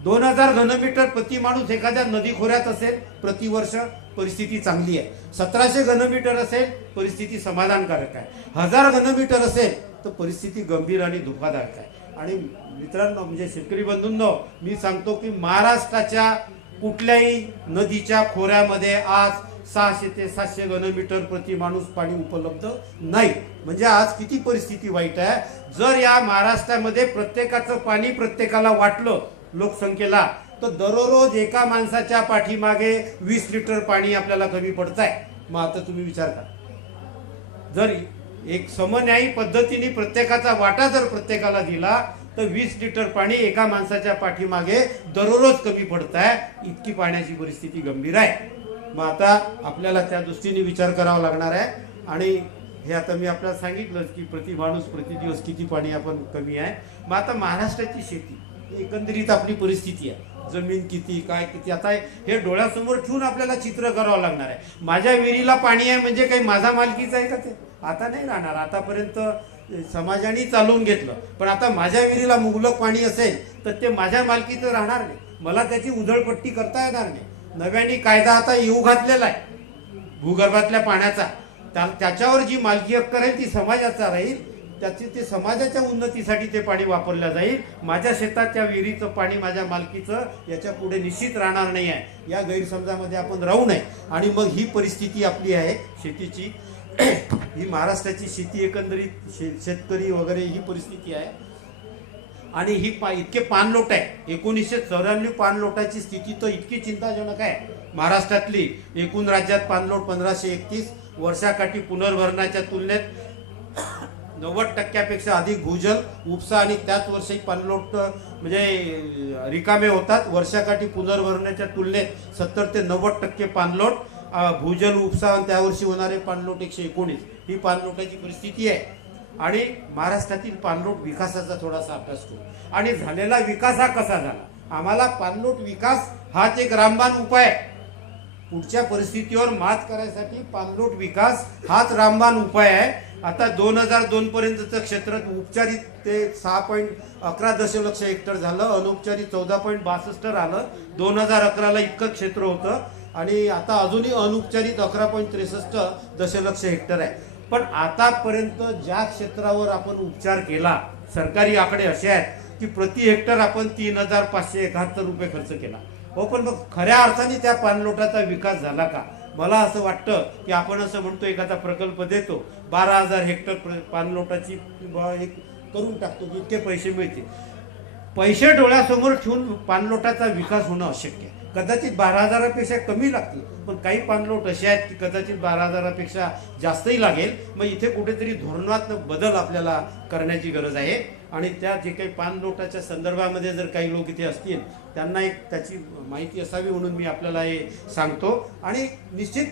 2000 घनमीटर प्रति माणूस एखाद्या नदी खोऱ्यात असेल प्रतिवर्ष, परिस्थिती चांगली आहे. 1700 घनमीटर असेल परिस्थिती समाधानकारक आहे. 1000 घनमीटर असेल तर परिस्थिती गंभीर आणि धोकादायक आहे. आणि मित्रांनो म्हणजे शेतकरी बंधूंनो, मी सांगतो की महाराष्ट्राच्या कुठल्याही नदीच्या खोऱ्यामध्ये आज 600 ते 700 घनमीटर प्रति माणूस पाणी उपलब्ध नाही. म्हणजे आज किती परिस्थिती वाईट आहे. जर या महाराष्ट्रामध्ये प्रत्येकाचं पाणी प्रत्येकाला वाटलं लोकसंख्येला तर दररोज एका माणसाच्या पाठीमागे 20 लिटर पाणी आपल्याला कमी पडत आहे. मग आता तुम्ही विचार करा, जर एक समन्यायी पद्धतीने प्रत्येकाचा वाटा जर प्रत्येकाला दिला तर 20 लिटर पाणी एका माणसाच्या पाठीमागे दररोज कमी पडत आहे. इतकी पाण्याची परिस्थिती गंभीर आहे. मग आता आपल्याला त्या दृष्टीने विचार करावा लागणार आहे. आणि हे आता मी आपल्याला सांगितलं की प्रति माणूस प्रति दिवस किती पाणी आपण कमी आहे. मग आता महाराष्ट्राची शेती एकंदरीत आपली परिस्थिती आहे, जमीन किती काय किती, आता हे डोळ्यासमोर ठेवून आपल्याला चित्र करावं लागणार आहे. माझ्या विहिरीला पाणी आहे म्हणजे काही माझा मालकीचं आहे का? ते आता नाही राहणार. आतापर्यंत समाजाने चालवून घेतलं, पण आता माझ्या विहिरीला मुबलक पाणी असेल तर ते माझ्या मालकीचं राहणार नाही. मला त्याची उधळपट्टी करता येणार नाही. नव्याने कायदा आता येऊ घातलेला आहे भूगर्भातल्या पाण्याचा. त्याच्यावर जी मालकी हक्क राहील ती समाजाचा राहील. त्याची ते समाजाच्या उन्नतीसाठी ते पाणी वापरलं जाईल. माझ्या शेताच्या विहिरीचं पाणी माझ्या मालकीचं याच्या पुढे निश्चित राहणार नाही आहे. या गैरसमजामध्ये आपण राहू नये. आणि मग ही परिस्थिती आपली आहे शेतीची, ही महाराष्ट्राची शेती एकंदरीत शेतकरी वगैरे ही परिस्थिती आहे. आणि ही इतके पाणलोट आहे. 1994 पाणलोटाची स्थिती तर इतकी चिंताजनक आहे महाराष्ट्रातली. एकूण राज्यात पाणलोट 1531. वर्षाकाठी पुनर्भरणाच्या तुलनेत 90% अधिक भूजल उपसा आणि त्याच वर्षी पाणलोट म्हणजे रिकामे होतात. वर्षाकाठी पुनर्भरणाच्या तुलनेत 70 ते 90% पाणलोट भूजल उपसा आणि त्या वर्षी होणारे पाणलोट 119. ही पाणलोटाची परिस्थिती आहे. आणि महाराष्ट्रातील पाणलोट विकासाचा थोडासा अभ्यास करू. आणि झालेला विकास हा कसा झाला? आम्हाला पाणलोट विकास हाच एक रामबाण उपाय आहे. पुढच्या परिस्थितीवर मात करायसाठी पाणलोट विकास हाच रामबाण उपाय आहे. आता 2002 पर्यंतचं क्षेत्र उपचारित ते 6.11 दशलक्ष हेक्टर झालं, अनुपचारित 14.62 आलं. 2011ला इतकं क्षेत्र होतं आणि आता अजूनही अनुपचारित 11.63 दशलक्ष हेक्टर आहे. पण आतापर्यंत ज्या क्षेत्रावर आपण उपचार केला, सरकारी आकडे असे आहेत की प्रति हेक्टर आपण 3,571 रुपये खर्च केला. हो, पण मग खऱ्या अर्थाने त्या पाणलोटाचा विकास झाला का? मला असं वाटतं की आपण असं म्हणतो एखादा प्रकल्प देतो, 12,000 हेक्टर पाणलोटाची एक करून टाकतो की इतके पैसे मिळतील. पैसे डोळ्यासमोर ठेवून पाणलोटाचा विकास होणं अशक्य आहे. कदाचित 12,000पेक्षा कमी लागतील, पण काही पाणलोट असे आहेत की कदाचित 12,000पेक्षा जास्तही लागेल. मग इथे कुठेतरी धोरणात्मक बदल आपल्याला करण्याची गरज आहे. आणि त्या जे काही पाणलोटाच्या संदर्भामध्ये जर काही लोक इथे असतील त्यांना एक त्याची माहिती असावी म्हणून मी आपल्याला हे सांगतो. आणि निश्चित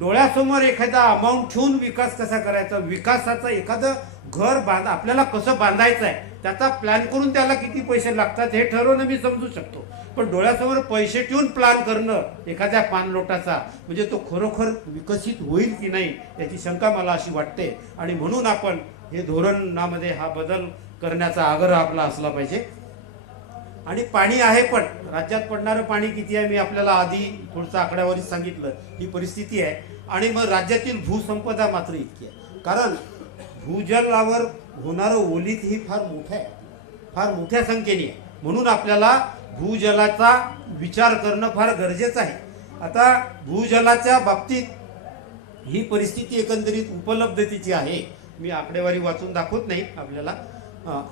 डोळ्यासमोर एखादा अमाऊंट ठेवून विकास कसा करायचा, विकासाचं एखादं घर आपल्याला कसं बांधायचं आहे त्याचा प्लॅन करून त्याला किती पैसे लागतात हे ठरवणं मी समजू शकतो. पण डोळ्यासमोर पैसे ठेवून प्लॅन करणं एखाद्या पाणलोटाचा म्हणजे तो खरोखर विकसित होईल की नाही याची शंका मला अशी वाटते. आणि म्हणून आपण हे धोरणामध्ये हा बदल करण्याचा आग्रह आपला असला पाहिजे. आणि पाणी आहे, पण राज्यात पडणारं पाणी किती आहे मी आपल्याला आधी थोडंसं आकड्यावरीच सांगितलं, ही परिस्थिती आहे. आणि मग राज्यातील भूसंपदा मात्र इतकी आहे, कारण भूजलावर होणारं ओलीत ही फार मोठं आहे, फार मोठ्या संख्येने आहे. म्हणून आपल्याला भूजलाचा विचार करणं फार गरजेचं आहे. आता भूजलाच्या बाबतीत ही परिस्थिती एकंदरीत उपलब्धतेची आहे, मी आकडेवारी वाचून दाखवत नाही आपल्याला.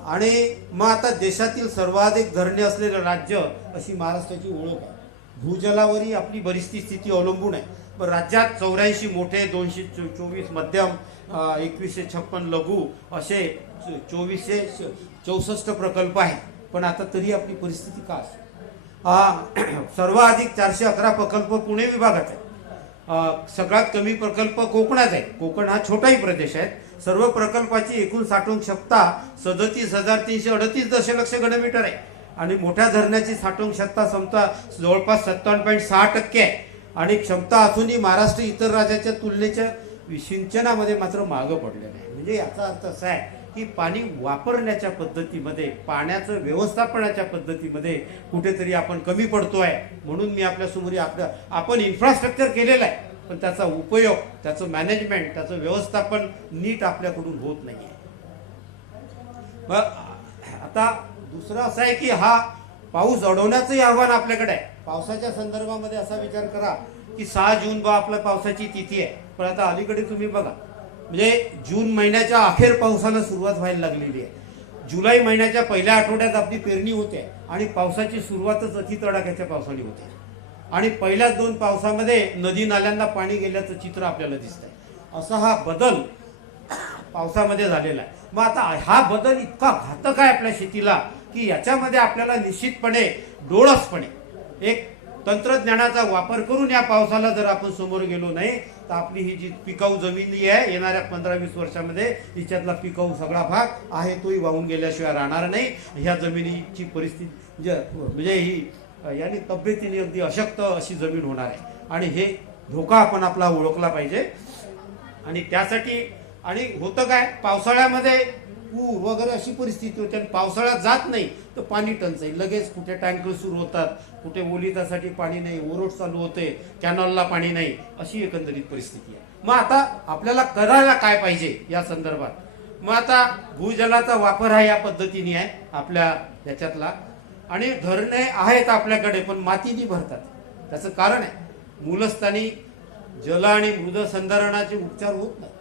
आणि मग आता देशातील सर्वाधिक धरणे असलेलं राज्य अशी महाराष्ट्राची ओळख आहे. भूजलावरही आपली बरीचशी स्थिती अवलंबून आहे. पण राज्यात 84 मोठे, 224 मध्यम, 2156 लघु असे 2464 प्रकल्प आहेत. पण आता तरी आपली परिस्थिती का सर्वाधिक 411 प्रकल्प पुणे विभागात आहे. सगळ्यात कमी प्रकल्प कोकणात आहे. कोकण हा छोटाही प्रदेश आहे. सर्व प्रकल्पाची एकूण साठवण क्षमता 37,338 दशलक्ष घनमीटर आहे. आणि मोठ्या धरणाची साठवण क्षमता जवळपास 57.6% आहे. आणि क्षमता असूनही महाराष्ट्र इतर राज्याच्या तुलनेच्या सिंचनामध्ये मात्र मागं पडलेलं आहे. म्हणजे याचा अर्थ असा आहे की पाणी वापरण्याच्या पद्धतीमध्ये, पाण्याचं व्यवस्थापनाच्या पद्धतीमध्ये कुठेतरी आपण कमी पडतोय. म्हणून मी आपल्यासमोर आपण इन्फ्रास्ट्रक्चर केलेलं आहे, पण त्याचा उपयोग, त्याचं मॅनेजमेंट, त्याचं व्यवस्थापन नीट आपल्याकडून होत नाही आहे. आता दुसरं असं आहे की हा पाऊस अडवण्याचंही आव्हान आपल्याकडे आहे. पावसाच्या संदर्भामध्ये असा विचार करा की 6 जून आपल्या पावसाची तिथी आहे. पण आता अलीकडे तुम्ही बघा, म्हणजे जून महिन्याच्या अखेर पावसाला सुरुवात व्हायला लागलेली आहे. जुलै महिन्याच्या पहिल्या आठवड्यात आपली पेरणी होते आणि पावसाची सुरुवातच अति तडाख्याच्या पावसाने होते. आणि पहिल्याच 2 पावसामध्ये नदी नाल्यांना पाणी गेल्याचं चित्र आपल्याला दिसतंय. असा हा बदल पावसामध्ये झालेला आहे. मग आता हा बदल इतका घातक आहे आपल्या शेतीला की याच्यामध्ये आपल्याला निश्चितपणे डोळसपणे एक तंत्रज्ञानाचा वापर करून या पावसाला जर आपण समोर गेलो नाही तर आपली ही जी पिकाऊ जमिनी आहे येणाऱ्या 15-20 वर्षामध्ये हिच्यातला पिकाऊ सगळा भाग आहे तोही वाहून गेल्याशिवाय राहणार नाही. ह्या जमिनीची परिस्थिती म्हणजे ही यानी तब्येतीने अगदी अशक्त अशी जमीन होणार आहे. आणि हे धोका आपण आपला ओळखला पाहिजे. आणि त्यासाठी आणि होतं काय, पावसाळ्यामध्ये पूर वगैरे अशी परिस्थिती होते आणि पावसाळ्यात जात नाही तर पाणी टंचाई, लगेच कुठे टँकर सुरू होतात, कुठे ओलितासाठी पाणी नाही, ओरोट चालू होते, कॅनॉलला पाणी नाही, अशी एकंदरीत परिस्थिती आहे. मग आता आपल्याला करायला काय पाहिजे या संदर्भात? मग आता भूजलाचा वापर हा या पद्धतीने आहे आपल्या याच्यातला. आणि धरणे आहेत आपल्याकडे पण मातीने भरतात. त्याचं कारण आहे मूलस्थानी जल आणि मृद संधारणाचे उपचार होत नाही.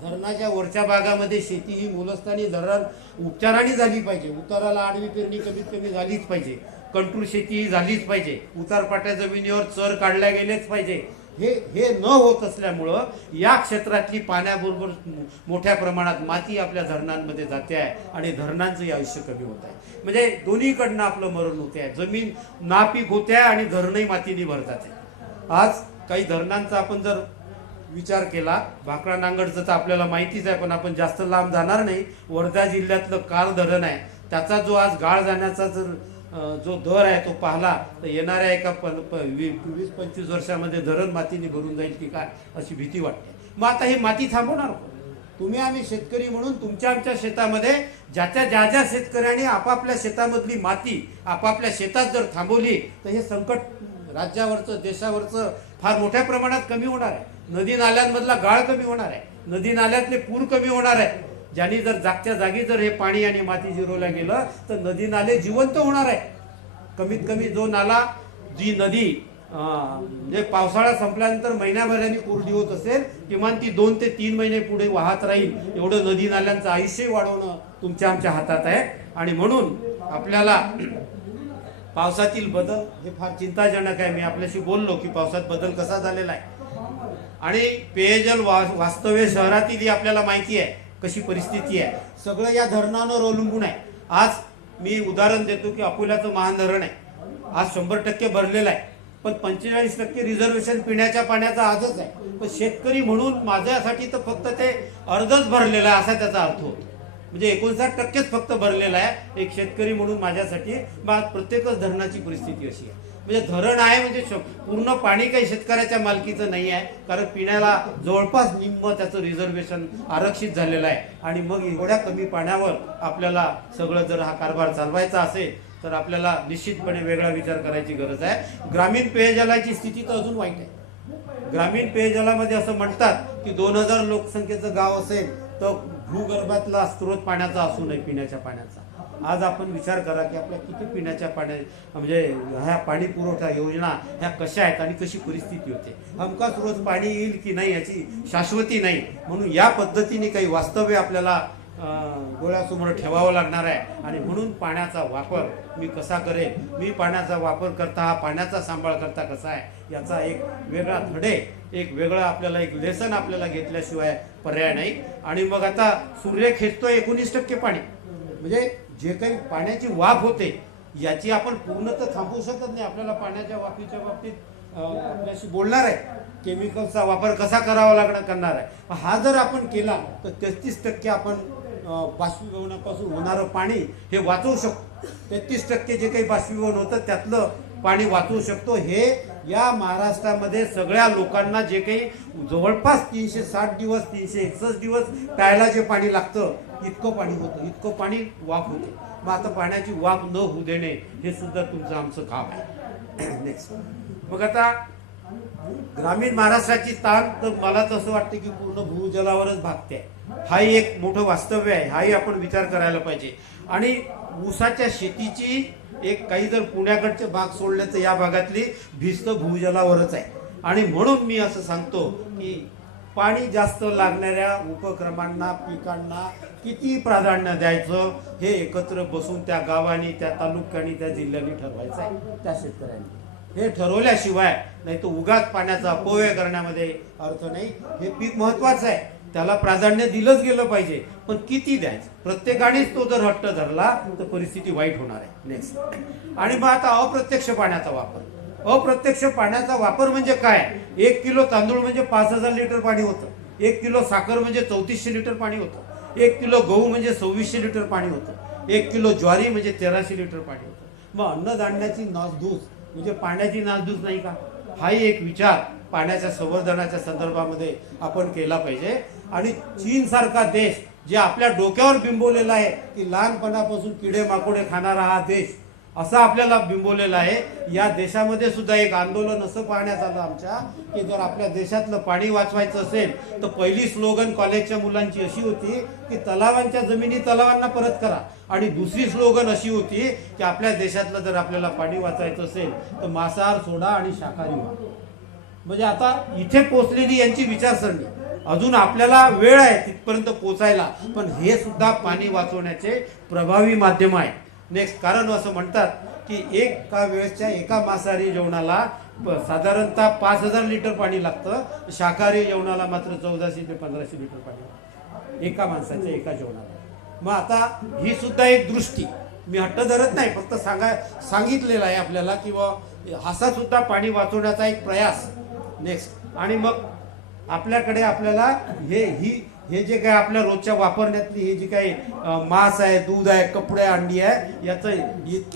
धरणाच्या वरच्या भागामध्ये शेती ही मूलस्थानी धरण उपचाराने झाली पाहिजे. उताराला आडवी पेरणी कमीत कमी झालीच पाहिजे. कंट्रोल शेती ही झालीच पाहिजे. उतारपाट्या जमिनीवर चर काढल्या गेलेच पाहिजे. हे न होत असल्यामुळं या क्षेत्रातली पाण्याबरोबर मोठ्या प्रमाणात माती आपल्या धरणांमध्ये जाते आहे आणि धरणांचंही आयुष्य कमी होत आहे. म्हणजे दोन्हीकडनं आपलं मरण होते आहे. जमीन नापीक होते आहे आणि धरणही मातीने भरतात आहे. आज काही धरणांचा आपण जर विचार केला, भाकरा नांगडचं तर आपल्याला माहितीच आहे, पण आपण जास्त लांब जाणार नाही. वर्धा जिल्ह्यातलं काल धरण आहे, त्याचा जो आज गाळ जाण्याचा जर जो दर आहे तो पाहला तर येणाऱ्या एका 20-25 वर्षामध्ये धरण मातीने भरून जाईल की काय अशी भीती वाटते. मग आता ही माती थांबवणार तुम्ही आम्ही शेतकरी म्हणून तुमच्या आमच्या शेतामध्ये ज्या शेतकऱ्यांनी आपापल्या शेतामधली माती आपापल्या शेतात जर थांबवली तर हे संकट राज्यावरचं देशावरचं फार मोठ्या प्रमाणात कमी होणार आहे. नदी नाल्यांमधला गाळ कमी होणार आहे. नदी नाल्यातले पूर कमी होणार आहे. ज्यांनी जर जागच्या जागी जर हे पाणी आणि माती जिरवल्या गेलं तर नदी नाले जिवंत होणार आहे. कमीत कमी जो नाला जी नदी म्हणजे पावसाळा संपल्यानंतर महिन्याभराने कोरडी होत असेल किमान ती 2 ते 3 महिने पुढे वाहत राहील एवढं नदी नाल्यांचं आयुष्य वाढवणं तुमच्या आमच्या हातात आहे. आणि म्हणून आपल्याला पावसातील बदल हे फार चिंताजनक आहे. मी आपल्याशी बोललो की पावसात बदल कसा झालेला आहे आणि पेयजल वास्तव्य शहरातील आपल्याला माहिती आहे कशी परिस्थिती आहे. सगळं या धरणांवर अवलंबून आहे. आज मी उदाहरण देतो की अकोल्याचं महान धरण आहे, आज 100% भरलेलं आहे, पण 45% रिझर्वेशन पिण्याच्या पाण्याचा आजच आहे. पण शेतकरी म्हणून माझ्यासाठी तर फक्त ते अर्धच भरलेलं आहे असा त्याचा अर्थ होतो. म्हणजे 59%च फक्त भरलेला आहे एक शेतकरी म्हणून माझ्यासाठी. प्रत्येकच धरणाची परिस्थिती अशी आहे. म्हणजे धरण आहे म्हणजे पूर्ण पाणी काही शेतकऱ्याच्या मालकीचं नाही आहे, कारण पिण्याला जवळपास निम्म त्याचं रिझर्वेशन आरक्षित झालेलं आहे. आणि मग एवढ्या कमी पाण्यावर आपल्याला सगळं जर हा कारभार चालवायचा असेल तर आपल्याला निश्चितपणे वेगळा विचार करायची गरज आहे. ग्रामीण पेयजलाची स्थिती तर अजून वाईट आहे. ग्रामीण पेयजलामध्ये असं म्हणतात की 2000 लोकसंख्येचं गाव असेल तर भूगर्भातला स्रोत पाण्याचा असू नये पिण्याच्या पाण्याचा. आज आपण विचार करा की आपल्या किती पिण्याच्या पाण्या म्हणजे ह्या पाणी पुरवठा योजना ह्या कशा आहेत आणि कशी परिस्थिती होते. हमखास रोज पाणी येईल की नाही याची शाश्वती नाही. म्हणून या पद्धतीने काही वास्तव्य आपल्याला डोळ्यासमोर ठेवावं लागणार आहे. आणि म्हणून पाण्याचा वापर मी कसा करेन, मी पाण्याचा वापर करता हा पाण्याचा सांभाळ करता कसा आहे याचा एक वेगळा धडे, एक वेगळा आपल्याला एक लेसन आपल्याला घेतल्याशिवाय पर्याय नाही. आणि मग आता सूर्य खेचतोय 19% पाणी, म्हणजे जे काही पाण्याची वाफ होते याची आपण पूर्ण तर थांबवू शकत नाही. आपल्याला पाण्याच्या वाफीच्या बाबतीत आपल्याशी बोलणार आहे, केमिकलचा वापर कसा करावा करणार आहे. हा जर आपण केला तर 33% आपण बाष्पीभवनापासून होणारं पाणी हे वाचवू शकतो. 33% जे काही बाष्पीभवन होतं त्यातलं पाणी वाचवू शकतो. हे या महाराष्ट्रामध्ये सगळ्या लोकांना जे काही जवळपास 360 दिवस 361 दिवस प्यायला जे पाणी लागतं इतकं पाणी होतं, इतकं पाणी वाफ होते. मग आता पाण्याची वाफ न होऊ देणे हे सुद्धा तुमचं आमचं काम आहे. नेक्स्ट, मग आता ग्रामीण महाराष्ट्राची ताण तर मला तसं वाटतं की पूर्ण भूजलावरच भागते. हाही एक मोठं वास्तव्य आहे, हाही आपण विचार करायला पाहिजे. आणि ऊसाच्या शेतीची एक काही जर पुण्याकडचे भाग सोडले तर या भागातली भिस्त भूजलावरच आहे. आणि म्हणून मी असं सांगतो की पाणी जास्त लागणाऱ्या उपक्रमांना पिकांना किती प्राधान्य द्यायचं हे एकत्र बसून त्या गावांनी त्या तालुक्यांनी त्या जिल्ह्यांनी ठरवायचं आहे, त्या शेतकऱ्यांनी. हे ठरवल्याशिवाय नाही तर उगाच पाण्याचा अपव्यय करण्यामध्ये अर्थ नाही. हे पीक महत्वाचं आहे, त्याला प्राधान्य दिलंच गेलं पाहिजे, पण किती द्यायचं प्रत्येकानेच तो जर हट्ट धरला तर परिस्थिती वाईट होणार आहे. नेक्स्ट, आणि मग आता अप्रत्यक्ष पाण्याचा वापर. अप्रत्यक्ष पाण्याचा वापर म्हणजे काय? 1 किलो तांदूळ म्हणजे 5000 लिटर पाणी होतं, 1 किलो साखर म्हणजे 3400 लिटर पाणी होतं, 1 किलो गहू म्हणजे 2600 लिटर पाणी होतं, 1 किलो ज्वारी म्हणजे 1300 लिटर पाणी होतं. मग अन्नधान्याची नासधूस म्हणजे पाण्याची नासधूस नाही का? हाही एक विचार पाण्याच्या संवर्धनाच्या संदर्भामध्ये आपण केला पाहिजे. आणि चीन सारखा देश जे आपल्या डोक्यावर बिंबवलेला आहे की लहानपणापासून किडे माकोडे खाणारा हा देश असा आपल्याला बिंबवलेला आहे. या देशामध्ये सुद्धा एक आंदोलन असं पाहण्यात आलं आमच्या की जर आपल्या देशातलं पाणी वाचवायचं असेल तर पहिली स्लोगन कॉलेजच्या मुलांची अशी होती की तलावांच्या जमिनी तलावांना परत करा. आणि दुसरी स्लोगन अशी होती की आपल्या देशातलं जर आपल्याला पाणी वाचायचं असेल तर मांसाहार सोडा आणि शाकाहारी व्हा. म्हणजे आता इथे पोचलेली यांची विचारसरणी. अजून आपल्याला वेळ आहे तिथपर्यंत पोचायला, पण हे सुद्धा पाणी वाचवण्याचे प्रभावी माध्यम आहे. नेक्स्ट, कारण असं म्हणतात की एका वेळेसच्या एका मांसाहारी जेवणाला साधारणतः 5000 लिटर पाणी लागतं, शाकाहारी जेवणाला मात्र 1400 ते 1500 लिटर पाणी लागतं एका माणसाच्या एका जेवणाला. मग आता ही सुद्धा एक दृष्टी, मी हट्ट धरत नाही, फक्त सांगितलेलं आहे आपल्याला किंवा असा सुद्धा पाणी वाचवण्याचा एक प्रयास. नेक्स्ट, आणि मग आपल्याकडे आपल्याला हे जे काही आपल्या रोजच्या वापरण्यातली हे जे काही मांस आहे, दूध आहे, कपडे, अंडी आहे, याचं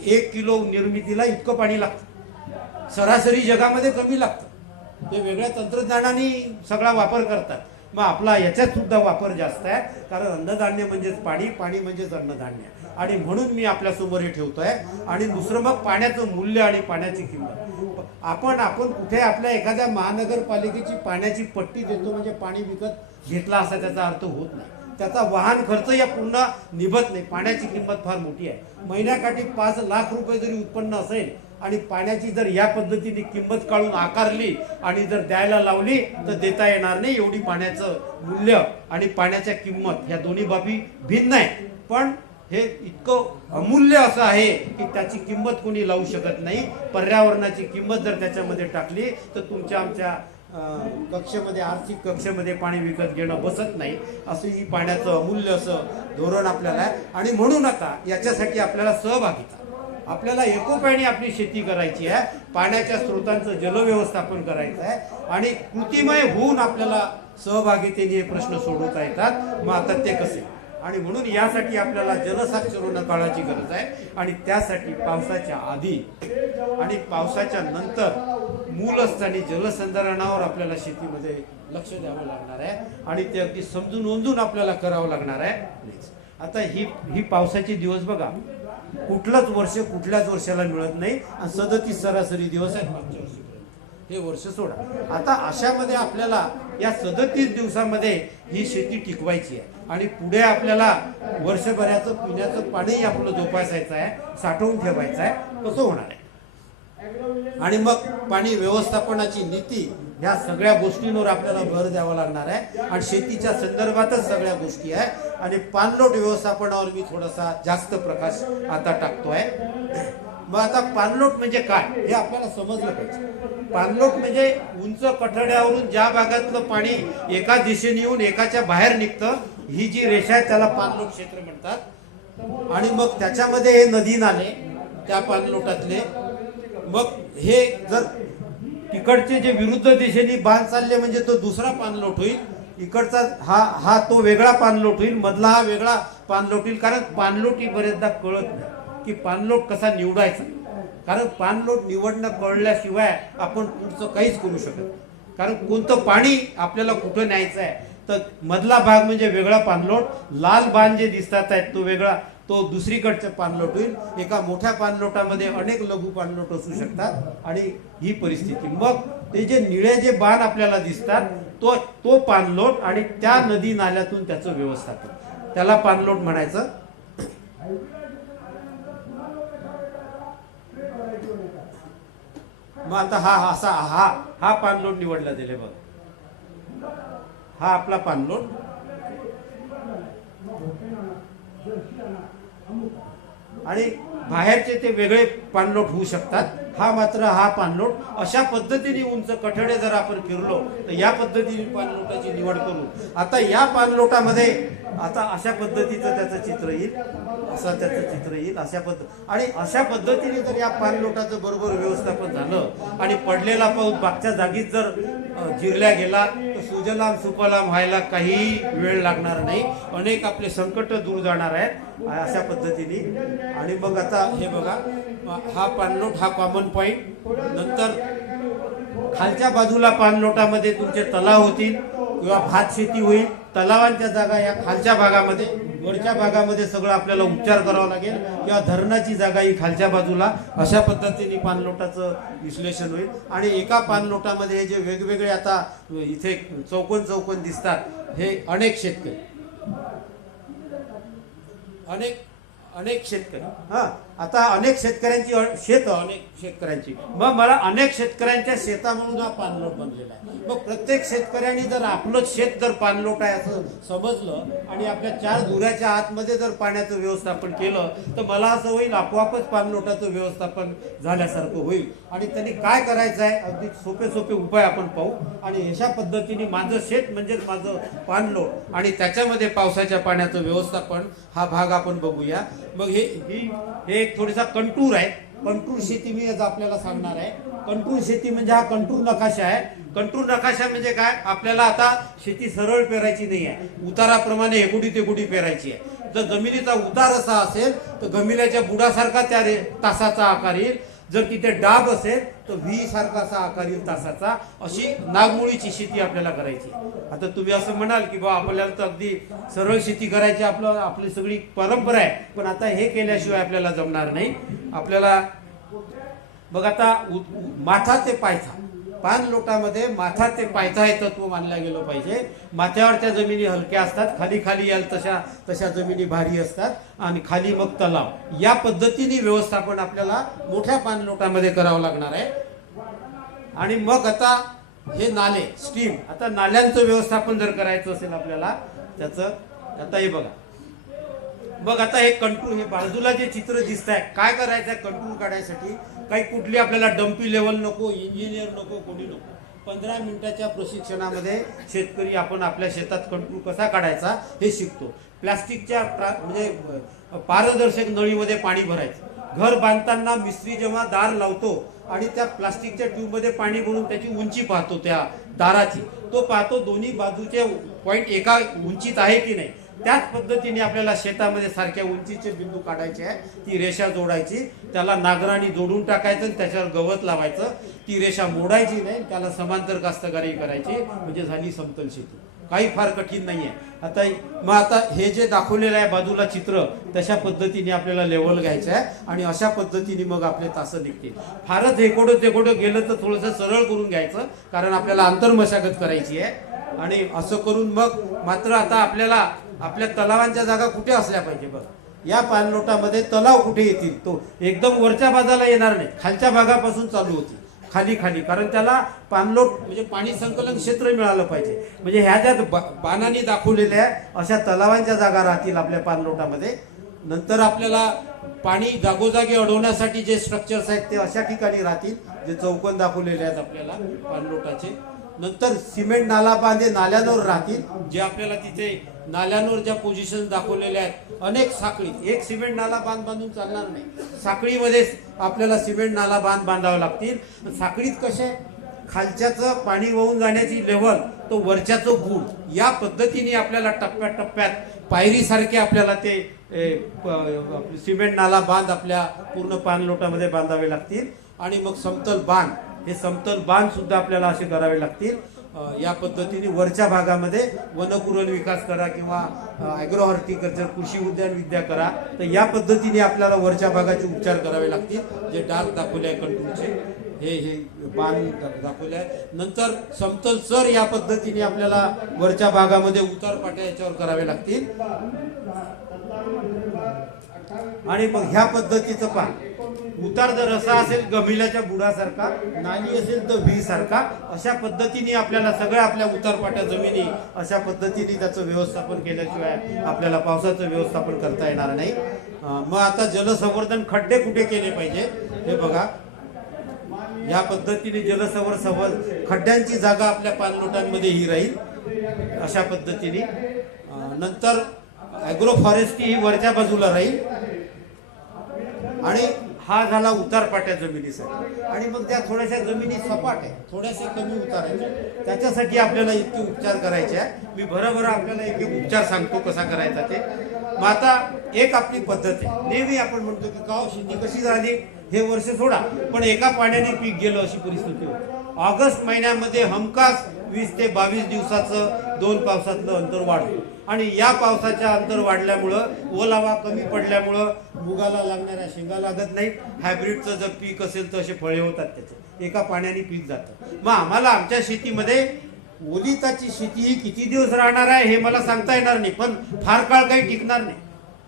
1 किलो निर्मितीला इतकं पाणी लागतं. सरासरी जगामध्ये कमी लागतं. ते वेगळ्या तंत्रज्ञानाने सगळा वापर करतात. मग आपला याच्यात सुद्धा वापर जास्त आहे, कारण अन्नधान्य म्हणजेच पाणी, पाणी म्हणजेच अन्नधान्य. आणि म्हणून मी आपल्यासमोर हे ठेवतोय. आणि दुसरं मग पाण्याचं मूल्य आणि पाण्याची किंमत. आपण कुठे आपल्या एखाद्या महानगरपालिकेची पाण्याची पट्टी देतो म्हणजे पाणी विकत घेतला असा त्याचा अर्थ होत नाही. त्याचा वाहन खर्च या पूर्ण निभत नाही. पाण्याची किंमत फार मोठी आहे. महिन्याकाठी 5 लाख रुपये जरी उत्पन्न असेल आणि पाण्याची जर या पद्धतीने किंमत काढून आकारली आणि जर द्यायला लावली तर देता येणार नाही. एवढी पाण्याचं मूल्य आणि पाण्याच्या किंमत या दोन्ही बाबी भिन्न आहे. पण हे इतकं अमूल्य असं आहे की त्याची किंमत कोणी लावू शकत नाही. पर्यावरणाची किंमत जर त्याच्यामध्ये टाकली तर तुमच्या आमच्या कक्षेमध्ये, आर्थिक कक्षेमध्ये पाणी विकत घेणं बसत नाही. असं ही पाण्याचं अमूल्य असं धोरण आपल्याला आहे. आणि म्हणून आता याच्यासाठी आपल्याला सहभागिता, आपल्याला एकोप्याने आपली शेती करायची आहे, पाण्याच्या स्रोतांचं जलव्यवस्थापन करायचं आहे. आणि कृतिमय होऊन आपल्याला सहभागितेने हे प्रश्न सोडवता येतात. मग आता ते कसे? आणि म्हणून यासाठी आपल्याला जलसाक्षर काळाची गरज आहे आणि त्यासाठी पावसाच्या आधी आणि पावसाच्या नंतर मूलस्थानी जलसंधारणावर आपल्याला शेतीमध्ये लक्ष द्यावं लागणार आहे आणि ते अगदी समजून ओंजून आपल्याला करावं लागणार आहे. आता ही पावसाचे दिवस बघा, कुठलंच वर्ष कुठल्याच वर्षाला मिळत नाही आणि 37 सरासरी दिवस आहेत मागच्या वर्षी, हे वर्ष सोडा. आता अशामध्ये आपल्याला या 37 दिवसामध्ये ही शेती टिकवायची आहे आणि पुढे आपल्याला वर्षभराचं पिण्याचं पाणी आपलं जोपासायचं आहे, साठवून ठेवायचं आहे. कसं होणार आहे? आणि मग पाणी व्यवस्थापनाची नीती, ह्या सगळ्या गोष्टींवर आपल्याला भर द्यावा लागणार आहे आणि शेतीच्या संदर्भातच सगळ्या गोष्टी आहे. आणि पाणलोट व्यवस्थापनावर मी थोडासा जास्त प्रकाश आता टाकतोय. मग आता पाणलोट म्हणजे काय हे आपल्याला समजलं पाहिजे. पाणलोट म्हणजे उंच कठड्यावरून ज्या भागातलं पाणी एका दिशेने येऊन एकाच्या बाहेर निघतं, ही जी रेषा आहे त्याला पाणलोट क्षेत्र म्हणतात. आणि मग त्याच्यामध्ये हे नदी नाले त्या पाणलोटातले, मग हे जर तिकडचे जे विरुद्ध दिशेने बांध चालले म्हणजे तो दुसरा पाणलोट होईल, इकडचा हा तो वेगळा पाणलोट होईल, मधला हा वेगळा पाणलोट होईल. कारण पाणलोट ही बरेचदा कळत नाही की पाणलोट कसा निवडायचा. कारण पाणलोट निवडणं कळल्याशिवाय आपण पुढचं काहीच करू शकत. कारण कोणतं पाणी आपल्याला कुठं न्यायचं आहे, तर मधला भाग म्हणजे वेगळा पाणलोट, लाल बांध जे दिसतात आहेत तो वेगळा, तो दुसरीकडचं पाणलोट होईल. एका मोठ्या पाणलोटामध्ये अनेक लघु पाणलोट असू शकतात आणि ही परिस्थिती. मग ते जे निळे जे बाण आपल्याला दिसतात तो पाणलोट आणि त्या नदी नाल्यातून त्याचं व्यवस्थापन, त्याला पाणलोट म्हणायचं. मग आता हा पाणलोट निवडला गेले बघ, हा आपला पाणलोट. आणि बाहेरचे ते वेगळे पाणलोट होऊ शकतात. हा पाणलोट अशा पद्धतीने उंच कठडे जर आपण फिरलो तर या पद्धतीने पाणलोटाची निवड करू. आता या पाणलोटामध्ये आता अशा पद्धतीचं त्याचं चित्र येईल, असं त्याचं चित्र येईल, अशा पद्धतीने जर या पाणलोटाचं बरोबर व्यवस्थापन झालं आणि पडलेला पाऊस मागच्या जागीच जर जिरल्या गेला तर सुजलाम सुफलाम व्हायला काही वेळ लागणार नाही. अनेक आपले संकट दूर जाणार आहेत अशा पद्धतीने. आणि मग आता हे बघा, हा पाणलोट हा कॉमन पॉइंट. नंतर खालच्या बाजूला पाणलोटामध्ये तुमचे तलाव होतील किंवा भात शेती होईल. तलावांच्या जागा या खालच्या भागामध्ये, वरच्या भागामध्ये सगळं आपल्याला उपचार करावा लागेल किंवा धरणाची जागा ही खालच्या बाजूला. अशा पद्धतीने पाणलोटाचं विश्लेषण होईल. आणि एका पाणलोटामध्ये हे जे वेगवेगळे आता इथे चौकोन दिसतात, हे अनेक शेतकरी, अनेक शेतकरी, आता अनेक शेतकऱ्यांची अनेक शेतकऱ्यांची, मग मला अनेक शेतकऱ्यांच्या शेतामधून हा पाणलोट बनलेला आहे. मग प्रत्येक शेतकऱ्यांनी जर आपलं शेत जर पाणलोट आहे असं समजलं आणि आपल्या 4 दुऱ्याच्या आतमध्ये जर पाण्याचं व्यवस्थापन केलं तर मला असं होईल आपोआपच पाणलोटाचं व्यवस्थापन झाल्यासारखं होईल. आणि त्यांनी काय करायचं आहे, अगदी सोपे उपाय आपण पाहू. आणि अशा पद्धतीने माझं शेत म्हणजेच माझं पाणलोट आणि त्याच्यामध्ये पावसाच्या पाण्याचं व्यवस्थापन हा भाग आपण बघूया. मग हे एक थोडासा कंटूर आहे. कंटूर शेती मी आज आपल्याला सांगणार आहे. कंटूर शेती म्हणजे हा कंटूर नकाशा आहे. कंटूर नकाशा म्हणजे काय, आपल्याला आता शेती सरळ पेरायची नाही आहे, उताराप्रमाणे एकुडी पेरायची आहे. जर जमिनीचा उतार असा असेल तर गमिल्याच्या बुडासारखा त्या तासाचा आकार येईल. जर तिथे डाब असेल तर व्ही सारखाचा आकार येईल तासाचा. अशी नागमोळीची शेती आपल्याला करायची. आता तुम्ही असं म्हणाल की बा आपल्याला तर अगदी सरळ शेती करायची, आपली सगळी परंपरा आहे, पण आता हे केल्याशिवाय आपल्याला जमणार नाही. आपल्याला बघ आता माथा ते पायथा, पाणलोटामध्ये माथा ते पायथा हे तत्व मानलं गेलं पाहिजे. माथ्यावरच्या जमिनी हलक्या असतात, खाली याल तशा जमिनी भारी असतात आणि खाली मग तलाव. या पद्धतीने व्यवस्थापन आपल्याला मोठ्या पाणलोटामध्ये करावं लागणार आहे. आणि मग आता हे नाले स्ट्रीम, आता नाल्यांचं व्यवस्थापन जर करायचं असेल आपल्याला त्याचं, आता हे बघा, मग आता हे कंट्रोल, हे बाजूला जे चित्र दिसत आहे, काय करायचं आहे कंट्रोल काढायसाठी, काही कुठली आपल्याला डम्पी लेवल नको, इंजिनियर नको, कोणी नको. 15 मिनिटाच्या प्रशिक्षणामध्ये शेतकरी आपण आपल्या शेतात कंट्रोल कसा काढायचा हे शिकतो. प्लास्टिकच्या म्हणजे पारदर्शक नळीमध्ये पाणी भरायचं. घर बांधताना मिस्त्री जेव्हा दार लावतो आणि त्या प्लास्टिकच्या ट्यूबमध्ये पाणी भरून त्याची उंची पाहतो, त्या दाराची तो पाहतो दोन्ही बाजूचे पॉइंट एका उंचीत आहे की नाही. त्याच पद्धतीने आपल्याला शेतामध्ये सारख्या उंचीचे बिंदू काढायचे आहे, ती रेषा जोडायची, त्याला नांगराने जोडून टाकायचं आणि त्याच्यावर गवत लावायचं, ती रेषा मोडायची नाही, त्याला समांतर कास्तकारी करायची, म्हणजे झाली समतल शेती. काही फार कठीण नाही आहे. आता हे जे दाखवलेलं आहे बाजूला चित्र, तशा पद्धतीने आपल्याला लेवल घ्यायचं आहे आणि अशा पद्धतीने मग आपले तासं निघतील. फारच तेकोडं गेलं तर थोडंसं सरळ करून घ्यायचं, कारण आपल्याला आंतरमशागत करायची आहे. आणि असं करून मग मात्र आता आपल्याला आपल्या तलावांच्या जागा कुठे असल्या पाहिजे बघ. या पाणलोटामध्ये तलाव कुठे येतील, तो एकदम वरच्या बाजूला येणार नाही, खालच्या भागापासून चालू होती, खाली खाली, कारण त्याला पाणलोट म्हणजे पाणी संकलन क्षेत्र मिळालं पाहिजे. म्हणजे ह्या ज्या बाणांनी दाखवलेल्या अशा तलावांच्या जागा राहतील आपल्या पाणलोटामध्ये. नंतर आपल्याला पाणी जागोजागी अडवण्यासाठी जे स्ट्रक्चर्स आहेत ते अशा ठिकाणी राहतील, जे चौकोन दाखवलेले आहेत आपल्याला पाणलोटाचे. नंतर सिमेंट नाला बांधे नाल्यांवर राहतील, जे आपल्याला तिथे नाल्यांवर ज्या पोझिशन दाखवलेल्या आहेत, अनेक साखळी, एक सिमेंट नाला बांधून चालणार नाही, साखळीमध्ये आपल्याला सिमेंट नाला बांधावे लागतील. साखळीत कसे खालच्याचं पाणी वाहून जाण्याची लेवल, तो वरच्याचं गुण, या पद्धतीने आपल्याला टप्प्याटप्प्यात पायरीसारखे आपल्याला ते सिमेंट नाला बांध आपल्या पूर्ण पाणलोटामध्ये बांधावे लागतील. आणि मग समतल बांध, हे समतल बांध सुद्धा आपल्याला असे करावे लागतील. या पद्धतीने वरच्या भागामध्ये वनकुरण विकास करा किंवा ॲग्रो हॉर्टिकल्चर कृषी उद्यान विद्या करा, तर या पद्धतीने आपल्याला वरच्या भागाचे उपचार करावे लागतील. जे डार्क दाखवले आहे कंटूरचे, हे बांध दाखवले आहे. नंतर समतल सर या पद्धतीने आपल्याला वरच्या भागामध्ये उतार पाट्या याच्यावर करावे लागतील. आणि मग ह्या पद्धतीचं पान उतार जर असा असेल गमिल्याच्या बुडासारखा, नाली असेल तर व्ही सारखा, अशा पद्धतीने आपल्याला सगळ्या आपल्या उतारपाट्या जमिनी अशा पद्धतीने त्याचं व्यवस्थापन केल्याशिवाय आपल्याला पावसाचं व्यवस्थापन करता येणार नाही. मग आता जलसंवर्धन खड्डे कुठे केले पाहिजे हे बघा. या पद्धतीने जलसंवर्धन खड्ड्यांची जागा आपल्या पाणलोटांमध्ये ही राहील अशा पद्धतीने. नंतर ॲग्रो फॉरेस्ट्री ही वरच्या बाजूला राहील. आणि हा झाला उतारपाट्या जमिनीसाठी. आणि मग त्या थोड्याशा जमिनी सपाट आहे, थोड्याशा कमी उतारायच्या, त्याच्यासाठी आपल्याला इतके उपचार करायचे आहे. मी भरभर आपल्याला एक एक उपचार सांगतो कसा करायचा ते. मग आता एक आपली पद्धत आहे, नेहमी आपण म्हणतो की गाव शेती कशी झाली, हे वर्ष सोडा पण एका पाण्याने पीक गेलं अशी परिस्थिती होती. ऑगस्ट महिन्यामध्ये हमखास 20 ते 22 दिवसाचं 2 पावसातलं अंतर वाढलं. आणि या पावसाच्या अंतर वाढल्यामुळं, ओलावा कमी पडल्यामुळं मुगाला लागणाऱ्या शेंगा लागत नाही. हायब्रिडचं जर पीक असेल तर असे फळे होतात त्याचे, एका पाण्याने पीक जातं. मग आम्हाला आमच्या शेतीमध्ये ओलिताची शेती ही किती दिवस राहणार आहे हे मला सांगता येणार नाही, पण फार काळ काही टिकणार नाही.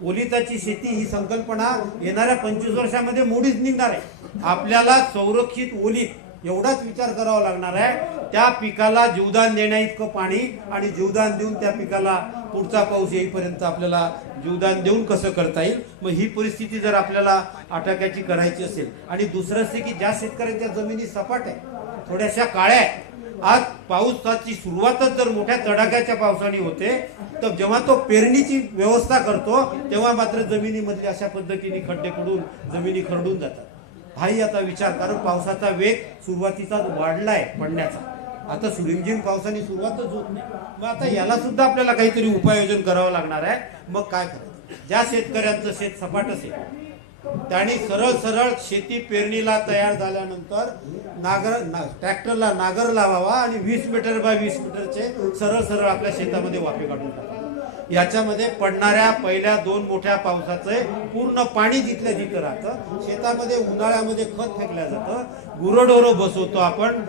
ओलिताची शेती ही संकल्पना येणाऱ्या 25 वर्षामध्ये मोडीच निघणार आहे. आपल्याला संरक्षित ओलीत एवढाच विचार करावा लागणार आहे, त्या पिकाला जीवदान देण्या इतकं पाणी आणि जीवदान देऊन त्या पिकाला पुढचा पाऊस येईपर्यंत आपल्याला जीवदान देऊन कसं करता येईल. मग ही परिस्थिती जर आपल्याला आटोक्याची करायची असेल. आणि दुसरं असते की ज्या शेतकऱ्यांच्या जमिनी सपाट आहे, थोड्याशा काळ्या आहे, आज पावसाची सुरुवातच जर मोठ्या तडाख्याच्या पावसाने होते, तर जेव्हा तो पेरणीची व्यवस्था करतो तेव्हा मात्र जमिनीमधले अशा पद्धतीने खड्डे पडून जमिनी खरडून जातात. हाही आता विचार, कारण पावसाचा वेग सुरुवातीचाच वाढलाय पडण्याचा, आता सुरिमझिम पावसाने सुरुवातच होत नाही. मग आता याला सुद्धा आपल्याला काहीतरी उपाययोजन करावं लागणार आहे. मग काय करायचं, ज्या शेतकऱ्यांचं शेत सपाट असेल त्यांनी सरळ शेती पेरणीला तयार झाल्यानंतर ट्रॅक्टरला नागर लावावा आणि 20 मीटर बाय 20 मीटरचे सरळ आपल्या शेतामध्ये वाफे काढून टाकावे. याच्यामध्ये पडणाऱ्या पहिल्या 2 मोठ्या पावसाचे पूर्ण पाणी जिथल्या तिथं राहतं. शेतामध्ये उन्हाळ्यामध्ये खत फेकल्या जातं, गुरंढोरं बसवतो आपण,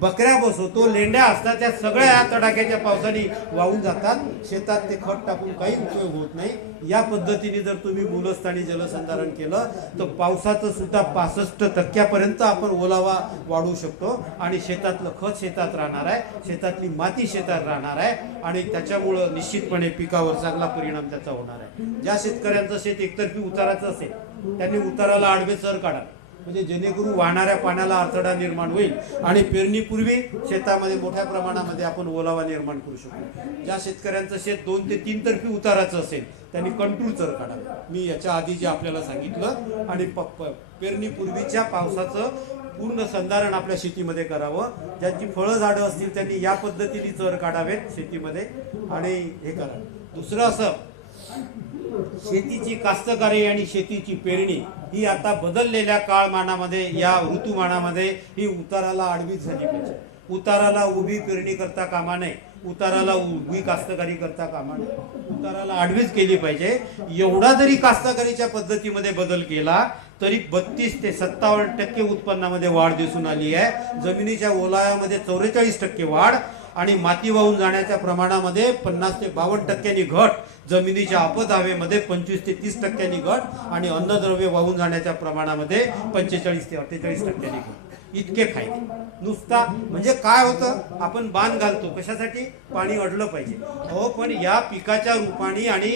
बकऱ्या बसवतो, लेंड्या असतात, त्या सगळ्या या तडाख्याच्या पावसाने वाहून जातात. शेतात ते खत टाकून काही उपयोग होत नाही. या पद्धतीने जर तुम्ही मूलस्थानी जलसंधारण केलं तर पावसाचं सुद्धा 65% आपण ओलावा वाढवू शकतो. आणि शेतातलं खत शेतात राहणार आहे, शेतातली माती शेतात राहणार आहे आणि त्याच्यामुळं निश्चितपणे पिकावर चांगला परिणाम त्याचा होणार आहे. ज्या शेतकऱ्यांचं शेत एकतर्फी उताराचं असेल त्यांनी उताराला आडवे चर काढा, म्हणजे जेणेकरून वाहणाऱ्या पाण्याला अडथळा निर्माण होईल आणि पेरणीपूर्वी शेतामध्ये मोठ्या प्रमाणामध्ये आपण ओलावा निर्माण करू शकतो. ज्या शेतकऱ्यांचं शेत 2 ते 3 तर्फी उताराचं असेल त्यांनी कंट्रोल चर काढावे, मी याच्या आधी जे आपल्याला सांगितलं. आणि पेरणीपूर्वीच्या पावसाचं पूर्ण संधारण आपल्या शेतीमध्ये करावं. ज्यांची फळं झाडं असतील त्यांनी या पद्धतीने चर काढावेत शेतीमध्ये आणि हे करावं. दुसरं असं शेतीची कास्तकारी आणि शेतीची पेरणी ही आता बदललेल्या काळमानामध्ये या ऋतुमानामध्ये ही उताराला आडवीच झाली पाहिजे. उताराला उभी पेरणी करता कामा नये, उताराला उभी कास्तकारी करता कामा नये, उताराला आडवीच केली पाहिजे. एवढा जरी कास्तकारीच्या पद्धतीमध्ये बदल केला तरी 32 ते 57% उत्पन्नामध्ये वाढ दिसून आली आहे. जमिनीच्या ओलाव्यामध्ये 44% वाढ आणि माती वाहून जाण्याच्या प्रमाणामध्ये 50 ते 52% घट, जमिनीच्या आपत हवेमध्ये 25 ते 30% घट आणि अन्नद्रव्य वाहून जाण्याच्या प्रमाणामध्ये 45 ते 48% घट. इतके फायदे. नुसता म्हणजे काय होतं, आपण बांध घालतो कशासाठी, पाणी अडलं पाहिजे. हो, पण या पिकाच्या रूपाने आणि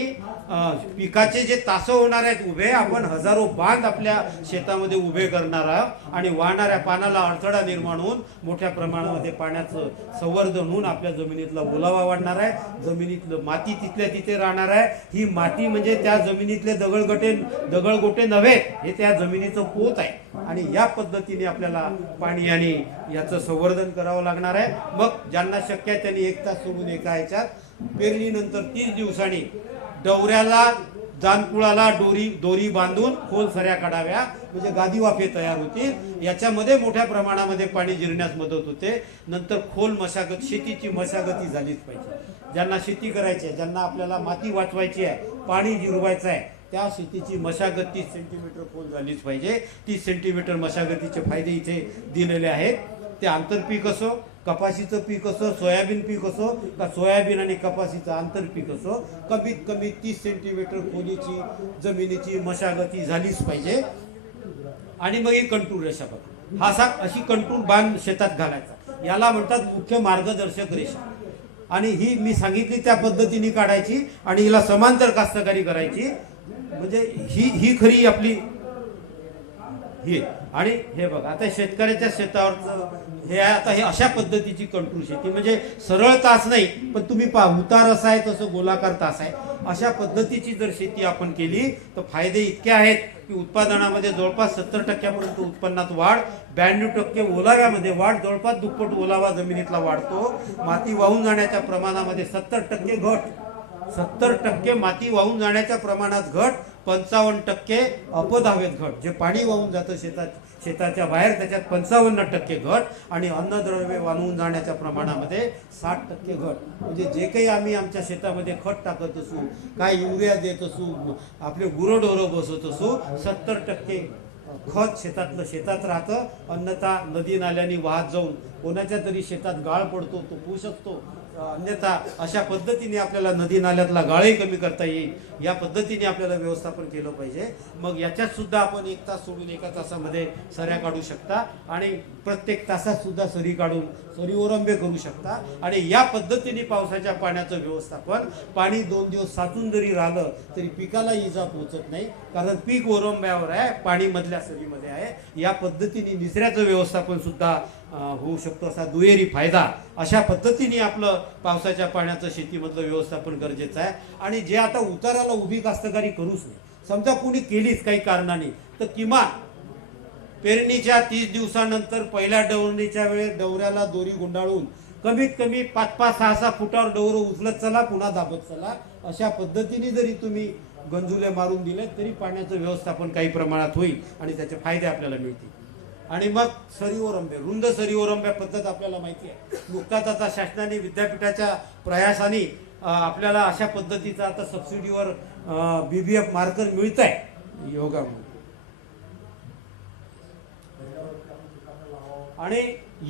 पिकाचे जे तासं होणार आहेत उभे, आपण हजारो बांध आपल्या शेतामध्ये उभे करणार आहोत आणि वाहणाऱ्या पाण्याला अडथळा निर्माण होऊन मोठ्या प्रमाणामध्ये पाण्याचं संवर्धन होऊन आपल्या जमिनीतला ओलावा वाढणार आहे. जमिनीतलं माती तिथल्या तिथे राहणार आहे. ही माती म्हणजे त्या जमिनीतले दगडगोटे नव्हे, हे त्या जमिनीचं पोत आहे आणि या पद्धतीने आपल्याला पाणी आणि याचं संवर्धन करावं लागणार आहे. मग ज्यांना शक्य आहे त्यांनी 1 तास सोडून एका ह्याच्यात पेरणीनंतर 30 दिवसांनी डवऱ्याला जानकुळाला दोरी बांधून खोल सऱ्या काढाव्या, म्हणजे गादी वाफे तयार होतील. याच्यामध्ये मोठ्या प्रमाणामध्ये पाणी जिरण्यास मदत होते. नंतर खोल मशागत, शेतीची मशागती झालीच पाहिजे. ज्यांना शेती करायची आहे, ज्यांना आपल्याला माती वाचवायची आहे, पाणी जिरवायचं आहे, त्या शेतीची मशागत 30 सेंटीमीटर खोल झालीच पाहिजे. 30 सेंटीमीटर मशागतीचे फायदे इथे दिलेले आहेत. ते आंतरपीक असो, कपाशीचं पीक असो, सोयाबीन पीक असो, का सोयाबीन आणि कपाशीचं आंतरपीक असो, कमीत कमी 30 सेंटीमीटर खोलीची जमिनीची मशागती झालीच पाहिजे. आणि मग ही कंटूर रेषा बघा, अशी कंटूर बांध शेतात घालायचा, याला म्हणतात मुख्य मार्गदर्शक रेषा. आणि ही मी सांगितली त्या पद्धतीने काढायची आणि हिला समांतर कास्तकारी करायची. म्हणजे ही खरी आपली हे. आणि हे बघा, आता शेतकऱ्याच्या शेतावरचं हे आता हे अशा पद्धतीची कंटूर शेती, म्हणजे सरळ तास नाही, पण तुम्ही पहा उतार असा आहे तसं गोलाकार तास आहे. अशा पद्धतीची जर शेती आपण केली तर फायदे इतके आहेत की उत्पादनामध्ये जवळपास 70% उत्पन्नात वाढ, 92% ओलाव्यामध्ये वाढ, जवळपास दुप्पट ओलावा जमिनीतला वाढतो. माती वाहून जाण्याच्या प्रमाणामध्ये 70% घट, 70% माती वाहून जाण्याच्या प्रमाणात घट, 55% अपद हवेत घट, जे पाणी वाहून जातं शेताच्या बाहेर त्याच्यात 55% घट आणि अन्नद्रव्य वाहून जाण्याच्या प्रमाणामध्ये 60% घट. म्हणजे जे काही आम्ही आमच्या शेतामध्ये खत टाकत असू, काय युरिया देत असू, आपले गुरंढोरं बसवत असू, 70% खत शेतातलं शेतात राहतं. अन्यथा नदी नाल्यानी वाहत जाऊन कोणाच्या तरी शेतात गाळ पडतो, तो होऊ शकतो. अन्यथा अशा पद्धतीने आपल्याला नदी नाल्यातला गाळही कमी करता येईल. या पद्धतीने आपल्याला व्यवस्थापन केलं पाहिजे. मग याच्यात सुद्धा आपण 1 तास सोडून 1 तासामध्ये सऱ्या काढू शकता आणि प्रत्येक तासात सुद्धा सरी काढून सरी ओरंबे करू शकता. आणि या पद्धतीने पावसाच्या पाण्याचं व्यवस्थापन, पाणी 2 दिवस साचून जरी राहिलं तरी पिकाला इजा पोहोचत नाही, कारण पीक ओरंब्यावर आहे, पाणी मधल्या सरीमध्ये आहे. या पद्धतीने निचऱ्याचं व्यवस्थापन सुद्धा होऊ शकतो, असा दुहेरी फायदा. अशा पद्धतीने आपलं पावसाच्या पाण्याचं शेतीमधलं व्यवस्थापन गरजेचं आहे. आणि जे आता उताराला उभी कास्तकारी करूच नाही, समजा कोणी केलीच काही कारणाने, तर किमान पेरणीच्या 30 दिवसानंतर पहिल्या डवरणीच्या वेळेस डवऱ्याला दोरी गुंडाळून कमीत कमी 5-5, 6-6 फुटावर डवरं उचलत चला, पुन्हा दाबत चला. अशा पद्धतीने जरी तुम्ही गंजुले मारून दिले तरी पाण्याचं व्यवस्थापन काही प्रमाणात होईल आणि त्याचे फायदे आपल्याला मिळतील. आणि मग सरी ओरंबे, रुंद सरी ओरंब्या पद्धत आपल्याला माहिती आहे. नुकताच आता शासनाने विद्यापीठाच्या प्रयासाने आपल्याला अशा पद्धतीचा आता सबसिडीवर BBF मार्कर मिळत आहे योगामुळे. आणि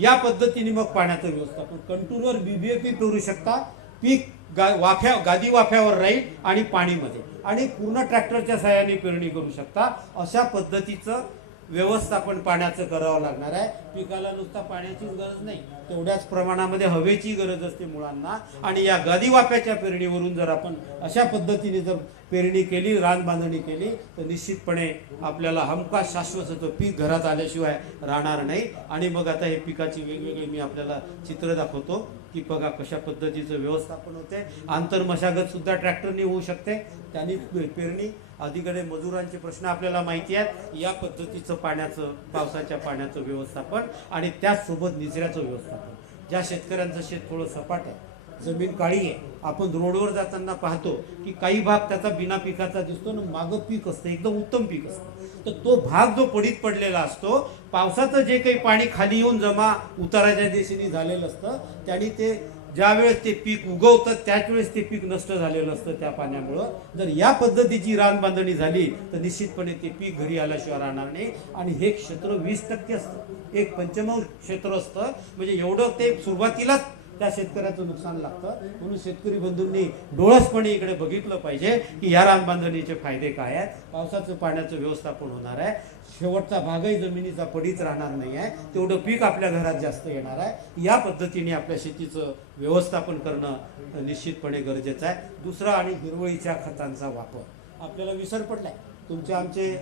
या पद्धतीने मग पाण्याचं व्यवस्थापन कंटूरवर BBF करू शकता. पीक गादी वाफ्यावर राहील आणि पाणीमध्ये, आणि पूर्ण ट्रॅक्टरच्या सहाय्याने पेरणी करू शकता. अशा पद्धतीचं व्यवस्थापन पाण्याचं करावं लागणार आहे. पिकाला नुसता पाण्याचीच गरज नाही, तेवढ्याच प्रमाणामध्ये हवेची गरज असते मुळांना. आणि या गादी वाफ्याच्या पेरणीवरून जर आपण अशा पद्धतीने जर पेरणी केली, रान बांधणी केली, तर निश्चितपणे आपल्याला हमखास शाश्वत पीक घरात आल्याशिवाय राहणार नाही. आणि मग आता हे पिकाची वेगवेगळी मी आपल्याला चित्र दाखवतो की बघा कशा पद्धतीचं व्यवस्थापन होते. आंतरमशागत सुद्धा ट्रॅक्टरने होऊ शकते, त्यांनी पेरणी. अलीकडे मजुरांचे प्रश्न आपल्याला माहिती आहेत. या पद्धतीचं पाण्याचं, पावसाच्या पाण्याचं व्यवस्थापन आणि त्याचसोबत निचऱ्याचं व्यवस्थापन. ज्या शेतकऱ्यांचं शेत थोडं सपाट आहे, जमीन काळी आहे. आपण रोडवर जाताना पाहतो की काही भाग त्याचा बिना पिकाचा दिसतो ना, मागं पीक असतं, एकदम उत्तम पीक असतं. तर तो भाग जो पडीत पडलेला असतो, पावसाचं जे काही पाणी खाली येऊन जमा उताराच्या दिशेने झालेलं असतं, त्याने ते ज्या वेळेस ते पीक उगवतं त्याच वेळेस ते पीक नष्ट झालेलं असतं त्या पाण्यामुळं. जर या पद्धतीची रान बांधणी झाली तर निश्चितपणे ते पीक घरी आल्याशिवाय राहणार नाही. आणि हे क्षेत्र 20% असतं, एक पंचमांश क्षेत्र असतं. म्हणजे एवढं ते सुरुवातीलाच त्या शेतकऱ्याचं नुकसान लागतं. म्हणून शेतकरी बंधूंनी डोळसपणे इकडे बघितलं पाहिजे की या रान बांधणीचे फायदे काय आहेत. पावसाचं पाण्याचं व्यवस्थापन होणार आहे, शेवटचा भागही जमिनीचा पडीच राहणार नाही आहे, तेवढं पीक आपल्या घरात जास्त येणार आहे. या पद्धतीने आपल्या शेतीचं व्यवस्थापन करणं निश्चितपणे गरजेचं आहे. दुसरा, आणि हिरवळीच्या खतांचा वापर आपल्याला विसर पडलाय. तुमचे आमचे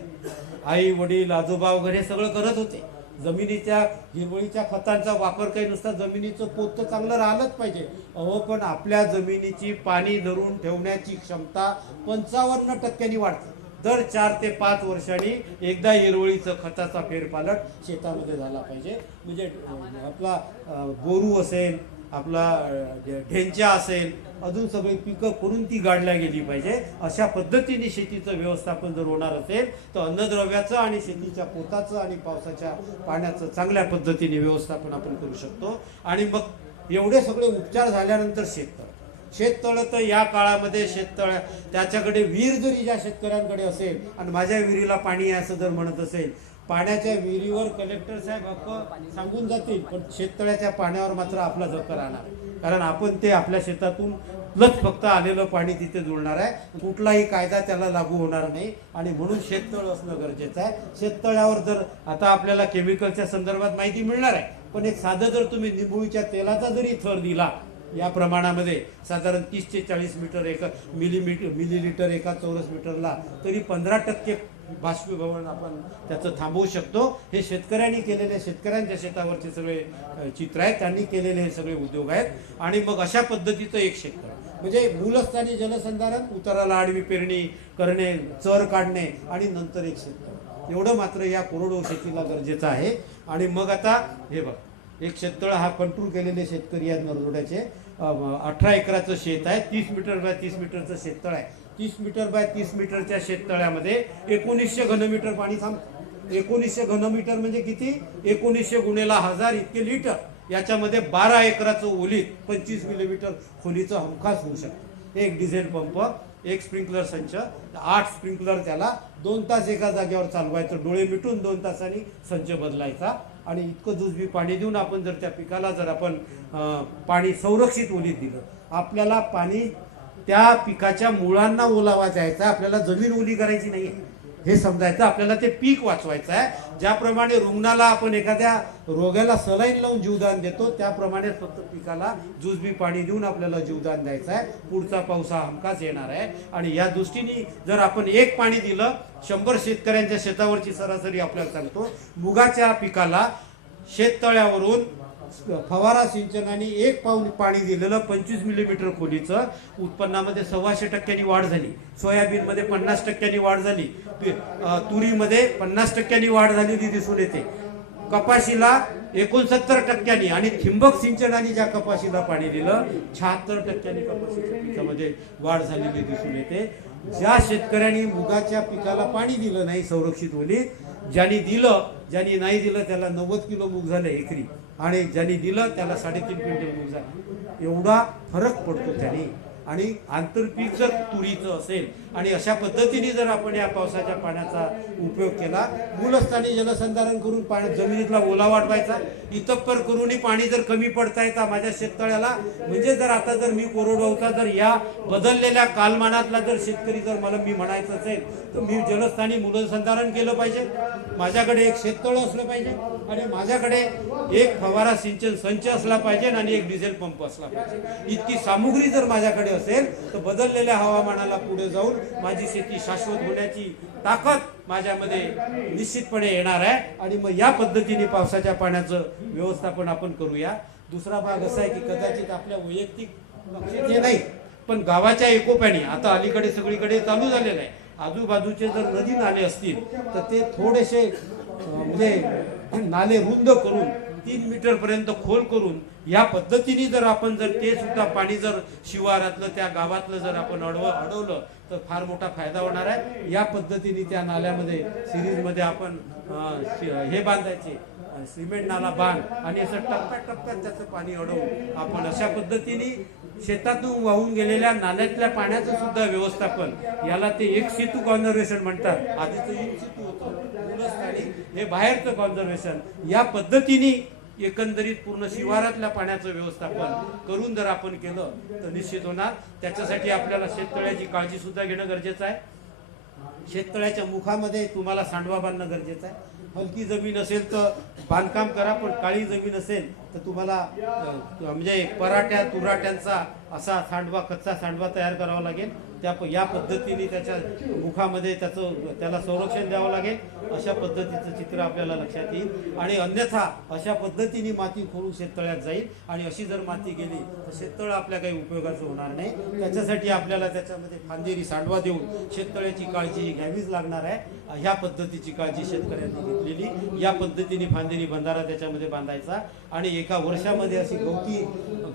आई वडील आजोबा वगैरे सगळं करत होते. जमिनीच्या हिरवळीच्या खतांचा वापर काही नुसता जमिनीचं पोत तर चांगलं राहिलंच पाहिजे, पण आपल्या जमिनीची पाणी धरून ठेवण्याची क्षमता 55% वाढते. दर 4 ते 5 वर्षांनी एकदा हिरवळीचं खताचा फेरपालट शेतामध्ये झाला पाहिजे. म्हणजे आपला बोरू असेल, आपला ढेंचा असेल, अजून सगळी पिकं करून ती गाडल्या गेली पाहिजे. अशा पद्धतीने शेतीचं व्यवस्थापन जर होणार असेल तर अन्नद्रव्याचं आणि शेतीच्या पोताचं आणि पावसाच्या पाण्याचं चांगल्या पद्धतीने व्यवस्थापन आपण करू शकतो. आणि मग एवढे सगळे उपचार झाल्यानंतर शेततळं तर या काळामध्ये शेततळ्या त्याच्याकडे विहीर जरी ज्या शेतकऱ्यांकडे असेल आणि माझ्या विहिरीला पाणी आहे असं जर म्हणत असेल, पाण्याच्या विहिरीवर कलेक्टर साहेब हक्क सांगून जातील, पण शेततळ्याच्या पाण्यावर मात्र आपला हक्क राहणार. कारण आपण ते आपल्या शेतातून फक्त आलेलं पाणी तिथे जुळणार आहे. कुठलाही कायदा त्याला लागू होणार नाही. आणि म्हणून शेततळ असणं गरजेचं आहे. शेततळ्यावर जर आता आपल्याला केमिकलच्या संदर्भात माहिती मिळणार आहे, पण एक साधं जर तुम्ही निंबोळीच्या तेलाचा जरी थर दिला या प्रमाणामध्ये, साधारण 30 ते 40 मिलीलिटर एका चौरस मीटरला, तरी 15% बाष्पीभवन आपण त्याचं थांबवू शकतो. हे शेतकऱ्यांनी केलेले, शेतकऱ्यांच्या शेतावरचे सगळे चित्र आहेत, त्यांनी केलेले हे सगळे उद्योग आहेत. आणि मग अशा पद्धतीचं एक क्षेत्र म्हणजे मूलस्थानी जलसंधारण, उताराला आडवी पेरणी करणे, चर काढणे आणि नंतर एक क्षेत्र, एवढं मात्र या कोरडवाहू शेतीला गरजेचं आहे. आणि मग आता हे बघ, एक शेततळ हा कंट्रोल केलेले शेतकरी आहेत नरदोड्याचे. 18 एकराचं शेत आहे, 30 मीटर बाय 30 मीटरचं शेततळ आहे. 30 मीटर बाय 30 मीटरच्या शेततळ्यामध्ये 1900 घनमीटर पाणी थांबतं. 1900 घनमीटर म्हणजे किती? 1900 गुणेला 1000 इतके लिटर. याच्यामध्ये 12 एकराचं ओलीत 25 मिलीमीटर खोलीचं हमखास होऊ शकतं. एक डिझेल पंप, एक स्प्रिंकलर संच, 8 स्प्रिंकलर, त्याला 2 तास एका जागेवर चालवायचं, डोळे मिटून 2 तासांनी संच बदलायचा. आणि इतकं जुजबी पाणी देऊन आपण जर त्या पिकाला जर आपण पाणी संरक्षित ओलीत दिलं, आपल्याला पाणी त्या पिकाच्या मुळांना ओलावा द्यायचा, आपल्याला जमीन ओली करायची नाही आहे हे समजायचं. आपल्याला ते पीक वाचवायचं आहे. ज्याप्रमाणे रुग्णाला आपण एखाद्या रोगाला सलाईन लावून जीवदान देतो, त्याप्रमाणे फक्त पिकाला जुजबी पाणी देऊन आपल्याला जीवदान द्यायचं आहे. पुढचा पाऊस हा हमखास येणार आहे. आणि या दृष्टीने जर आपण एक पाणी दिलं, 100 शेतकऱ्यांच्या शेतावरची सरासरी आपल्याला सांगतो, मुगाच्या पिकाला शेततळ्यावरून फवारा सिंचनाने 1 पाऊल पाणी दिलेलं 25 मिलीमीटर खोलीचं उत्पन्नामध्ये 125% वाढ झाली. सोयाबीनमध्ये 50% वाढ झाली. तुरीमध्ये 50% वाढ झालेली दिसून येते. कपाशीला 69% आणि ठिंबक सिंचनाने ज्या कपाशीला पाणी दिलं 76% कपाशीच्या पिकामध्ये वाढ झालेली दिसून येते. ज्या शेतकऱ्यांनी मुगाच्या पिकाला पाणी दिलं नाही संरक्षित ओलीत, ज्यांनी दिलं, ज्यांनी नाही दिलं त्याला 90 किलो मूग झाले एकरी, आणि ज्यांनी दिलं त्याला 3.5 क्विंटल मूग झाले. एवढा फरक पडतो त्याने. आणि आंतरपीक जर तुरीचं असेल आणि अशा पद्धतीने जर आपण या पावसाच्या पाण्याचा उपयोग केला, मूलस्थानी जलसंधारण करून पाणी जमिनीतला ओला वाढवायचा, इतप्पर करूनही पाणी जर कमी पडता येतं माझ्या शेततळ्याला, म्हणजे जर आता जर मी कोरडवाहूचा जर या बदललेल्या कालमानातला जर शेतकरी जर मला मी म्हणायचं असेल तर मी जलस्थानी मूलसंधारण केलं पाहिजे, माझ्याकडे एक शेततळ असलं पाहिजे, आणि माझ्याकडे एक फवारा सिंचन संच असला पाहिजे आणि एक डिझेल पंप असला पाहिजे. इतकी सामुग्री जर माझ्याकडे असेल तर बदललेल्या हवामानाला पुढे जाऊन माझी शेती शाश्वत होण्याची ताकद माझ्यामध्ये निश्चितपणे येणार आहे. आणि मग या पद्धतीने पावसाच्या पाण्याचं व्यवस्थापन आपण करूया. दुसरा भाग असा आहे की कदाचित आपल्या वैयक्तिक हे नाही, पण गावाच्या एकोप्याने आता अलीकडे सगळीकडे चालू झालेलं आहे. आजूबाजूचे जर नदी नाले असतील तर ते थोडेसे म्हणजे नाले रुंद करून 3 मीटर पर्यंत खोल करून या पद्धतीने जर आपण जर ते सुद्धा पाणी जर शिवारातलं त्या गावातलं जर आपण अडवलं तर फार मोठा फायदा होणार आहे। या पद्धतीने त्या नाल्यामध्ये सिरीजमध्ये आपण हे बांधायचे सिमेंट नाला बांध आणि असं टप्प्याटप्प्यात त्याचं पाणी अडवून आपण अशा पद्धतीने शेतातून वाहून गेलेल्या नाल्यातल्या पाण्याचं सुद्धा व्यवस्थापन, याला ते एक सेतू कॉन्झर्वेशन म्हणतात। आधीचं इन सेतू होतं मूलस्थानी, हे बाहेरचं कॉन्झर्वेशन। या पद्धतीने एकंदरीत पूर्ण शिवारातल्या पाण्याचं व्यवस्थापन करून जर आपण केलं तर निश्चित होणार। त्याच्यासाठी आपल्याला शेततळ्याची काळजी सुद्धा घेणं गरजेचं आहे। शेततळ्याच्या मुखामध्ये तुम्हाला सांडवा बांधणं गरजेचं आहे। हलकी जमीन असेल तर बांधकाम करा, पण काळी जमीन असेल तर तुम्हाला म्हणजे पराठ्या तुराट्यांचा असा सांडवा, कच्चा सांडवा तयार करावा लागेल। या पद्धतीने त्याच्या मुखामध्ये त्याला संरक्षण द्यावं लागेल। अशा पद्धतीचं चित्र आपल्याला लक्षात येईल आणि अन्यथा अशा पद्धतीने माती खोलून शेततळ्यात जाईल आणि अशी जर माती गेली तर शेततळं आपल्या काही उपयोगाचं होणार नाही। त्याच्यासाठी आपल्याला त्याच्यामध्ये फांदेरी सांडवा देऊन शेततळ्याची काळजी घ्यावीच लागणार आहे। ह्या पद्धतीची काळजी शेतकऱ्यांनी घेतलेली, या पद्धतीने फांदेरी बंधारा त्याच्यामध्ये बांधायचा आणि एका वर्षामध्ये अशी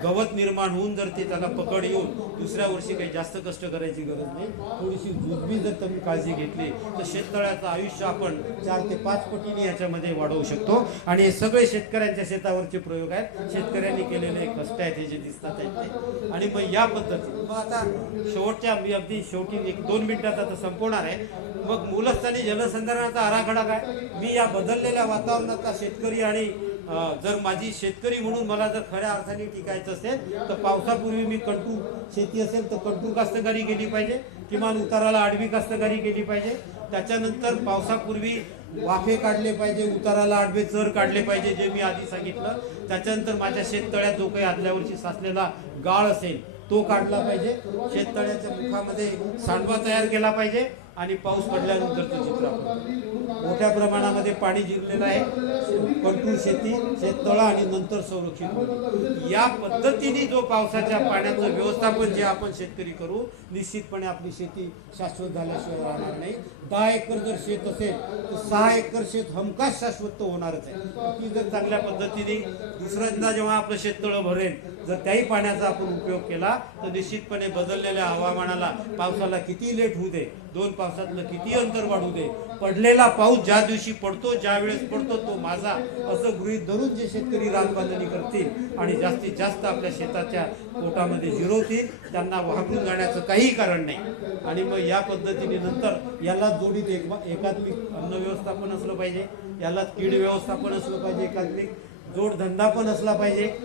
गवत निर्माण होऊन जर ते त्याला पकड येऊन दुसऱ्या वर्षी काही जास्त कष्ट करायची गरज नाही। थोडीशी जुजबी जर तुम्ही काळजी घेतली तर शेततळ्याचं आयुष्य आपण 4 ते 5 पटीने याच्यामध्ये वाढवू शकतो आणि हे सगळे शेतकऱ्यांच्या शेतावरचे प्रयोग आहेत, शेतकऱ्यांनी केलेले कष्ट आहेत हे जे दिसतात ते। आणि मग या पद्धतीने मग आता शेवटच्या मी अगदी शेवटी 1-2 मिनिटात आता संपवणार आहे। मग मूलस्थानी जलसंधारणाचा आराखडा काय? मी या बदललेल्या वातावरणाचा शेतकरी आणि जर माझी शेतकरी म्हणून मला जर खऱ्या अर्थाने टिकायचं असेल तर पावसापूर्वी मी कंटूर शेती असेल तर कंटूर कास्तकारी केली पाहिजे, किमान उताराला आडवी कास्तकारी केली पाहिजे। त्याच्यानंतर पावसापूर्वी वाफे काढले पाहिजे, उताराला आडवे चर काढले पाहिजे जे मी आधी सांगितलं। त्याच्यानंतर माझ्या शेततळ्यात जो काही आदल्या वर्षी साचलेला गाळ असेल तो काढला पाहिजे। शेततळ्याच्या मुखामध्ये सांडवा तयार केला पाहिजे आणि पाऊस पडल्यानंतरचं चित्र आपण मोठ्या प्रमाणामध्ये पाणी जिरलेलं आहे, कंटूर शेती, शेततळं आणि नंतर संरक्षित। या पद्धतीने जो पावसाच्या पाण्याचं व्यवस्थापन जे आपण शेतकरी करू, निश्चितपणे आपली शेती शाश्वत झाल्याशिवाय राहणार नाही। 10 एकर जर शेत असेल तर 6 एकर शेत हमखास शाश्वत होणारच आहे। ती जर चांगल्या पद्धतीने दुसऱ्यांदा जेव्हा आपलं शेततळं भरेल जर त्याही पाण्याचा आपण उपयोग केला तर निश्चितपणे बदललेल्या हवामानाला, पावसाला किती लेट होऊ दे, 2 पावसातलं किती अंतर वाढू दे, पडलेला पाऊस ज्या दिवशी पडतो, ज्या वेळेस पडतो तो माझा, असं गृहीत धरून जे शेतकरी रानबांधणी करतील आणि जास्तीत जास्त आपल्या शेताच्या पोटामध्ये जिरवतील त्यांना वाहून जाण्याचं काही कारण नाही। आणि मग या पद्धतीने नंतर याला जोडीत एकात्मिक अन्न व्यवस्थापन असलं पाहिजे, याला कीड व्यवस्थापन असलं पाहिजे, एकात्मिक जोडधंदा पण असला पाहिजे।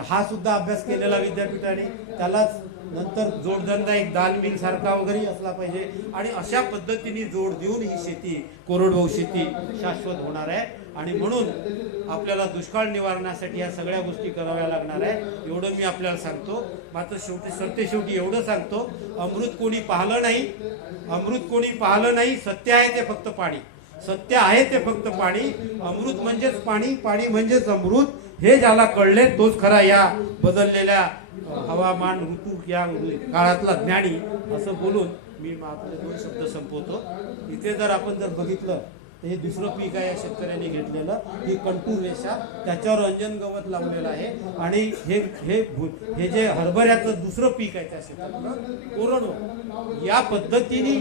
हा सुद्धा अभ्यास केलेला विद्यापीठाने, त्यालाच नंतर जोडधंदा एक दाल मिल सारखा वगैरे असला पाहिजे आणि अशा पद्धतीने जोड देऊन ही शेती, कोरडवाहू शेती शाश्वत होणार आहे। आणि म्हणून आपल्याला दुष्काळ निवारणासाठी या सगळ्या गोष्टी कराव्या लागणार आहे, एवढं मी आपल्याला सांगतो। मात्र शेवटी एवढं सांगतो, अमृत कोणी पाहिलं नाही, अमृत कोणी पाहिलं नाही, सत्य आहे ते फक्त पाणी, सत्य आहे ते फक्त पाणी। अमृत म्हणजेच पाणी, पाणी म्हणजेच अमृत, हे ज्याला कळले तोच खरा या बदललेल्या हवामान ऋतू या काळातला ज्ञानी, असं बोलून मी आपले 2 शब्द संपवतो। इथे जर आपण जर बघितलं तर हे दुसरं पीक आहे शेतकऱ्यांनी घेतलेलं, ही कंटूर रेषा, त्याच्यावर अंजन गवत लावलेलं आहे आणि हे जे हरभऱ्याचं दुसरं पीक आहे त्या शेतातलं कोरडवाहू, या पद्धतीने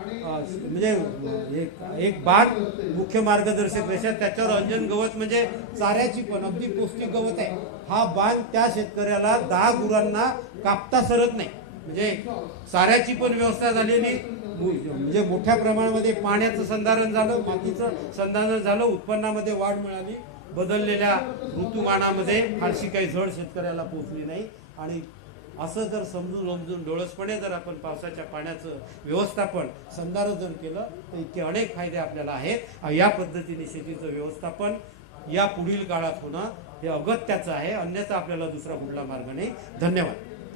म्हणजे एक बाग मुख्य मार्गदर्शक रेषा, त्याच्यावर अंजन गवत म्हणजे चाऱ्याची पण अगदी पौष्टिक गवत आहे। हा बांध त्या शेतकऱ्याला 10 गुरांना कापता सरत नाही, म्हणजे चाऱ्याची पण व्यवस्था झालेली, म्हणजे मोठ्या प्रमाणामध्ये पाण्याचं संधारण झालं, मातीचं संधारण झालं, उत्पन्नामध्ये वाढ मिळाली, बदललेल्या ऋतुमानामध्ये फारशी काही झड शेतकऱ्याला पोहोचली नाही। आणि असं जर समजून डोळसपणे जर आपण पावसाच्या पाण्याचं व्यवस्थापन संधारण केलं तर इतके अनेक फायदे आपल्याला आहेत। या पद्धतीने शेतीचं व्यवस्थापन या पुढील काळात होणं हे अगत्याचं आहे, अन्यथा आपल्याला दुसरा कुठला मार्ग नाही। धन्यवाद।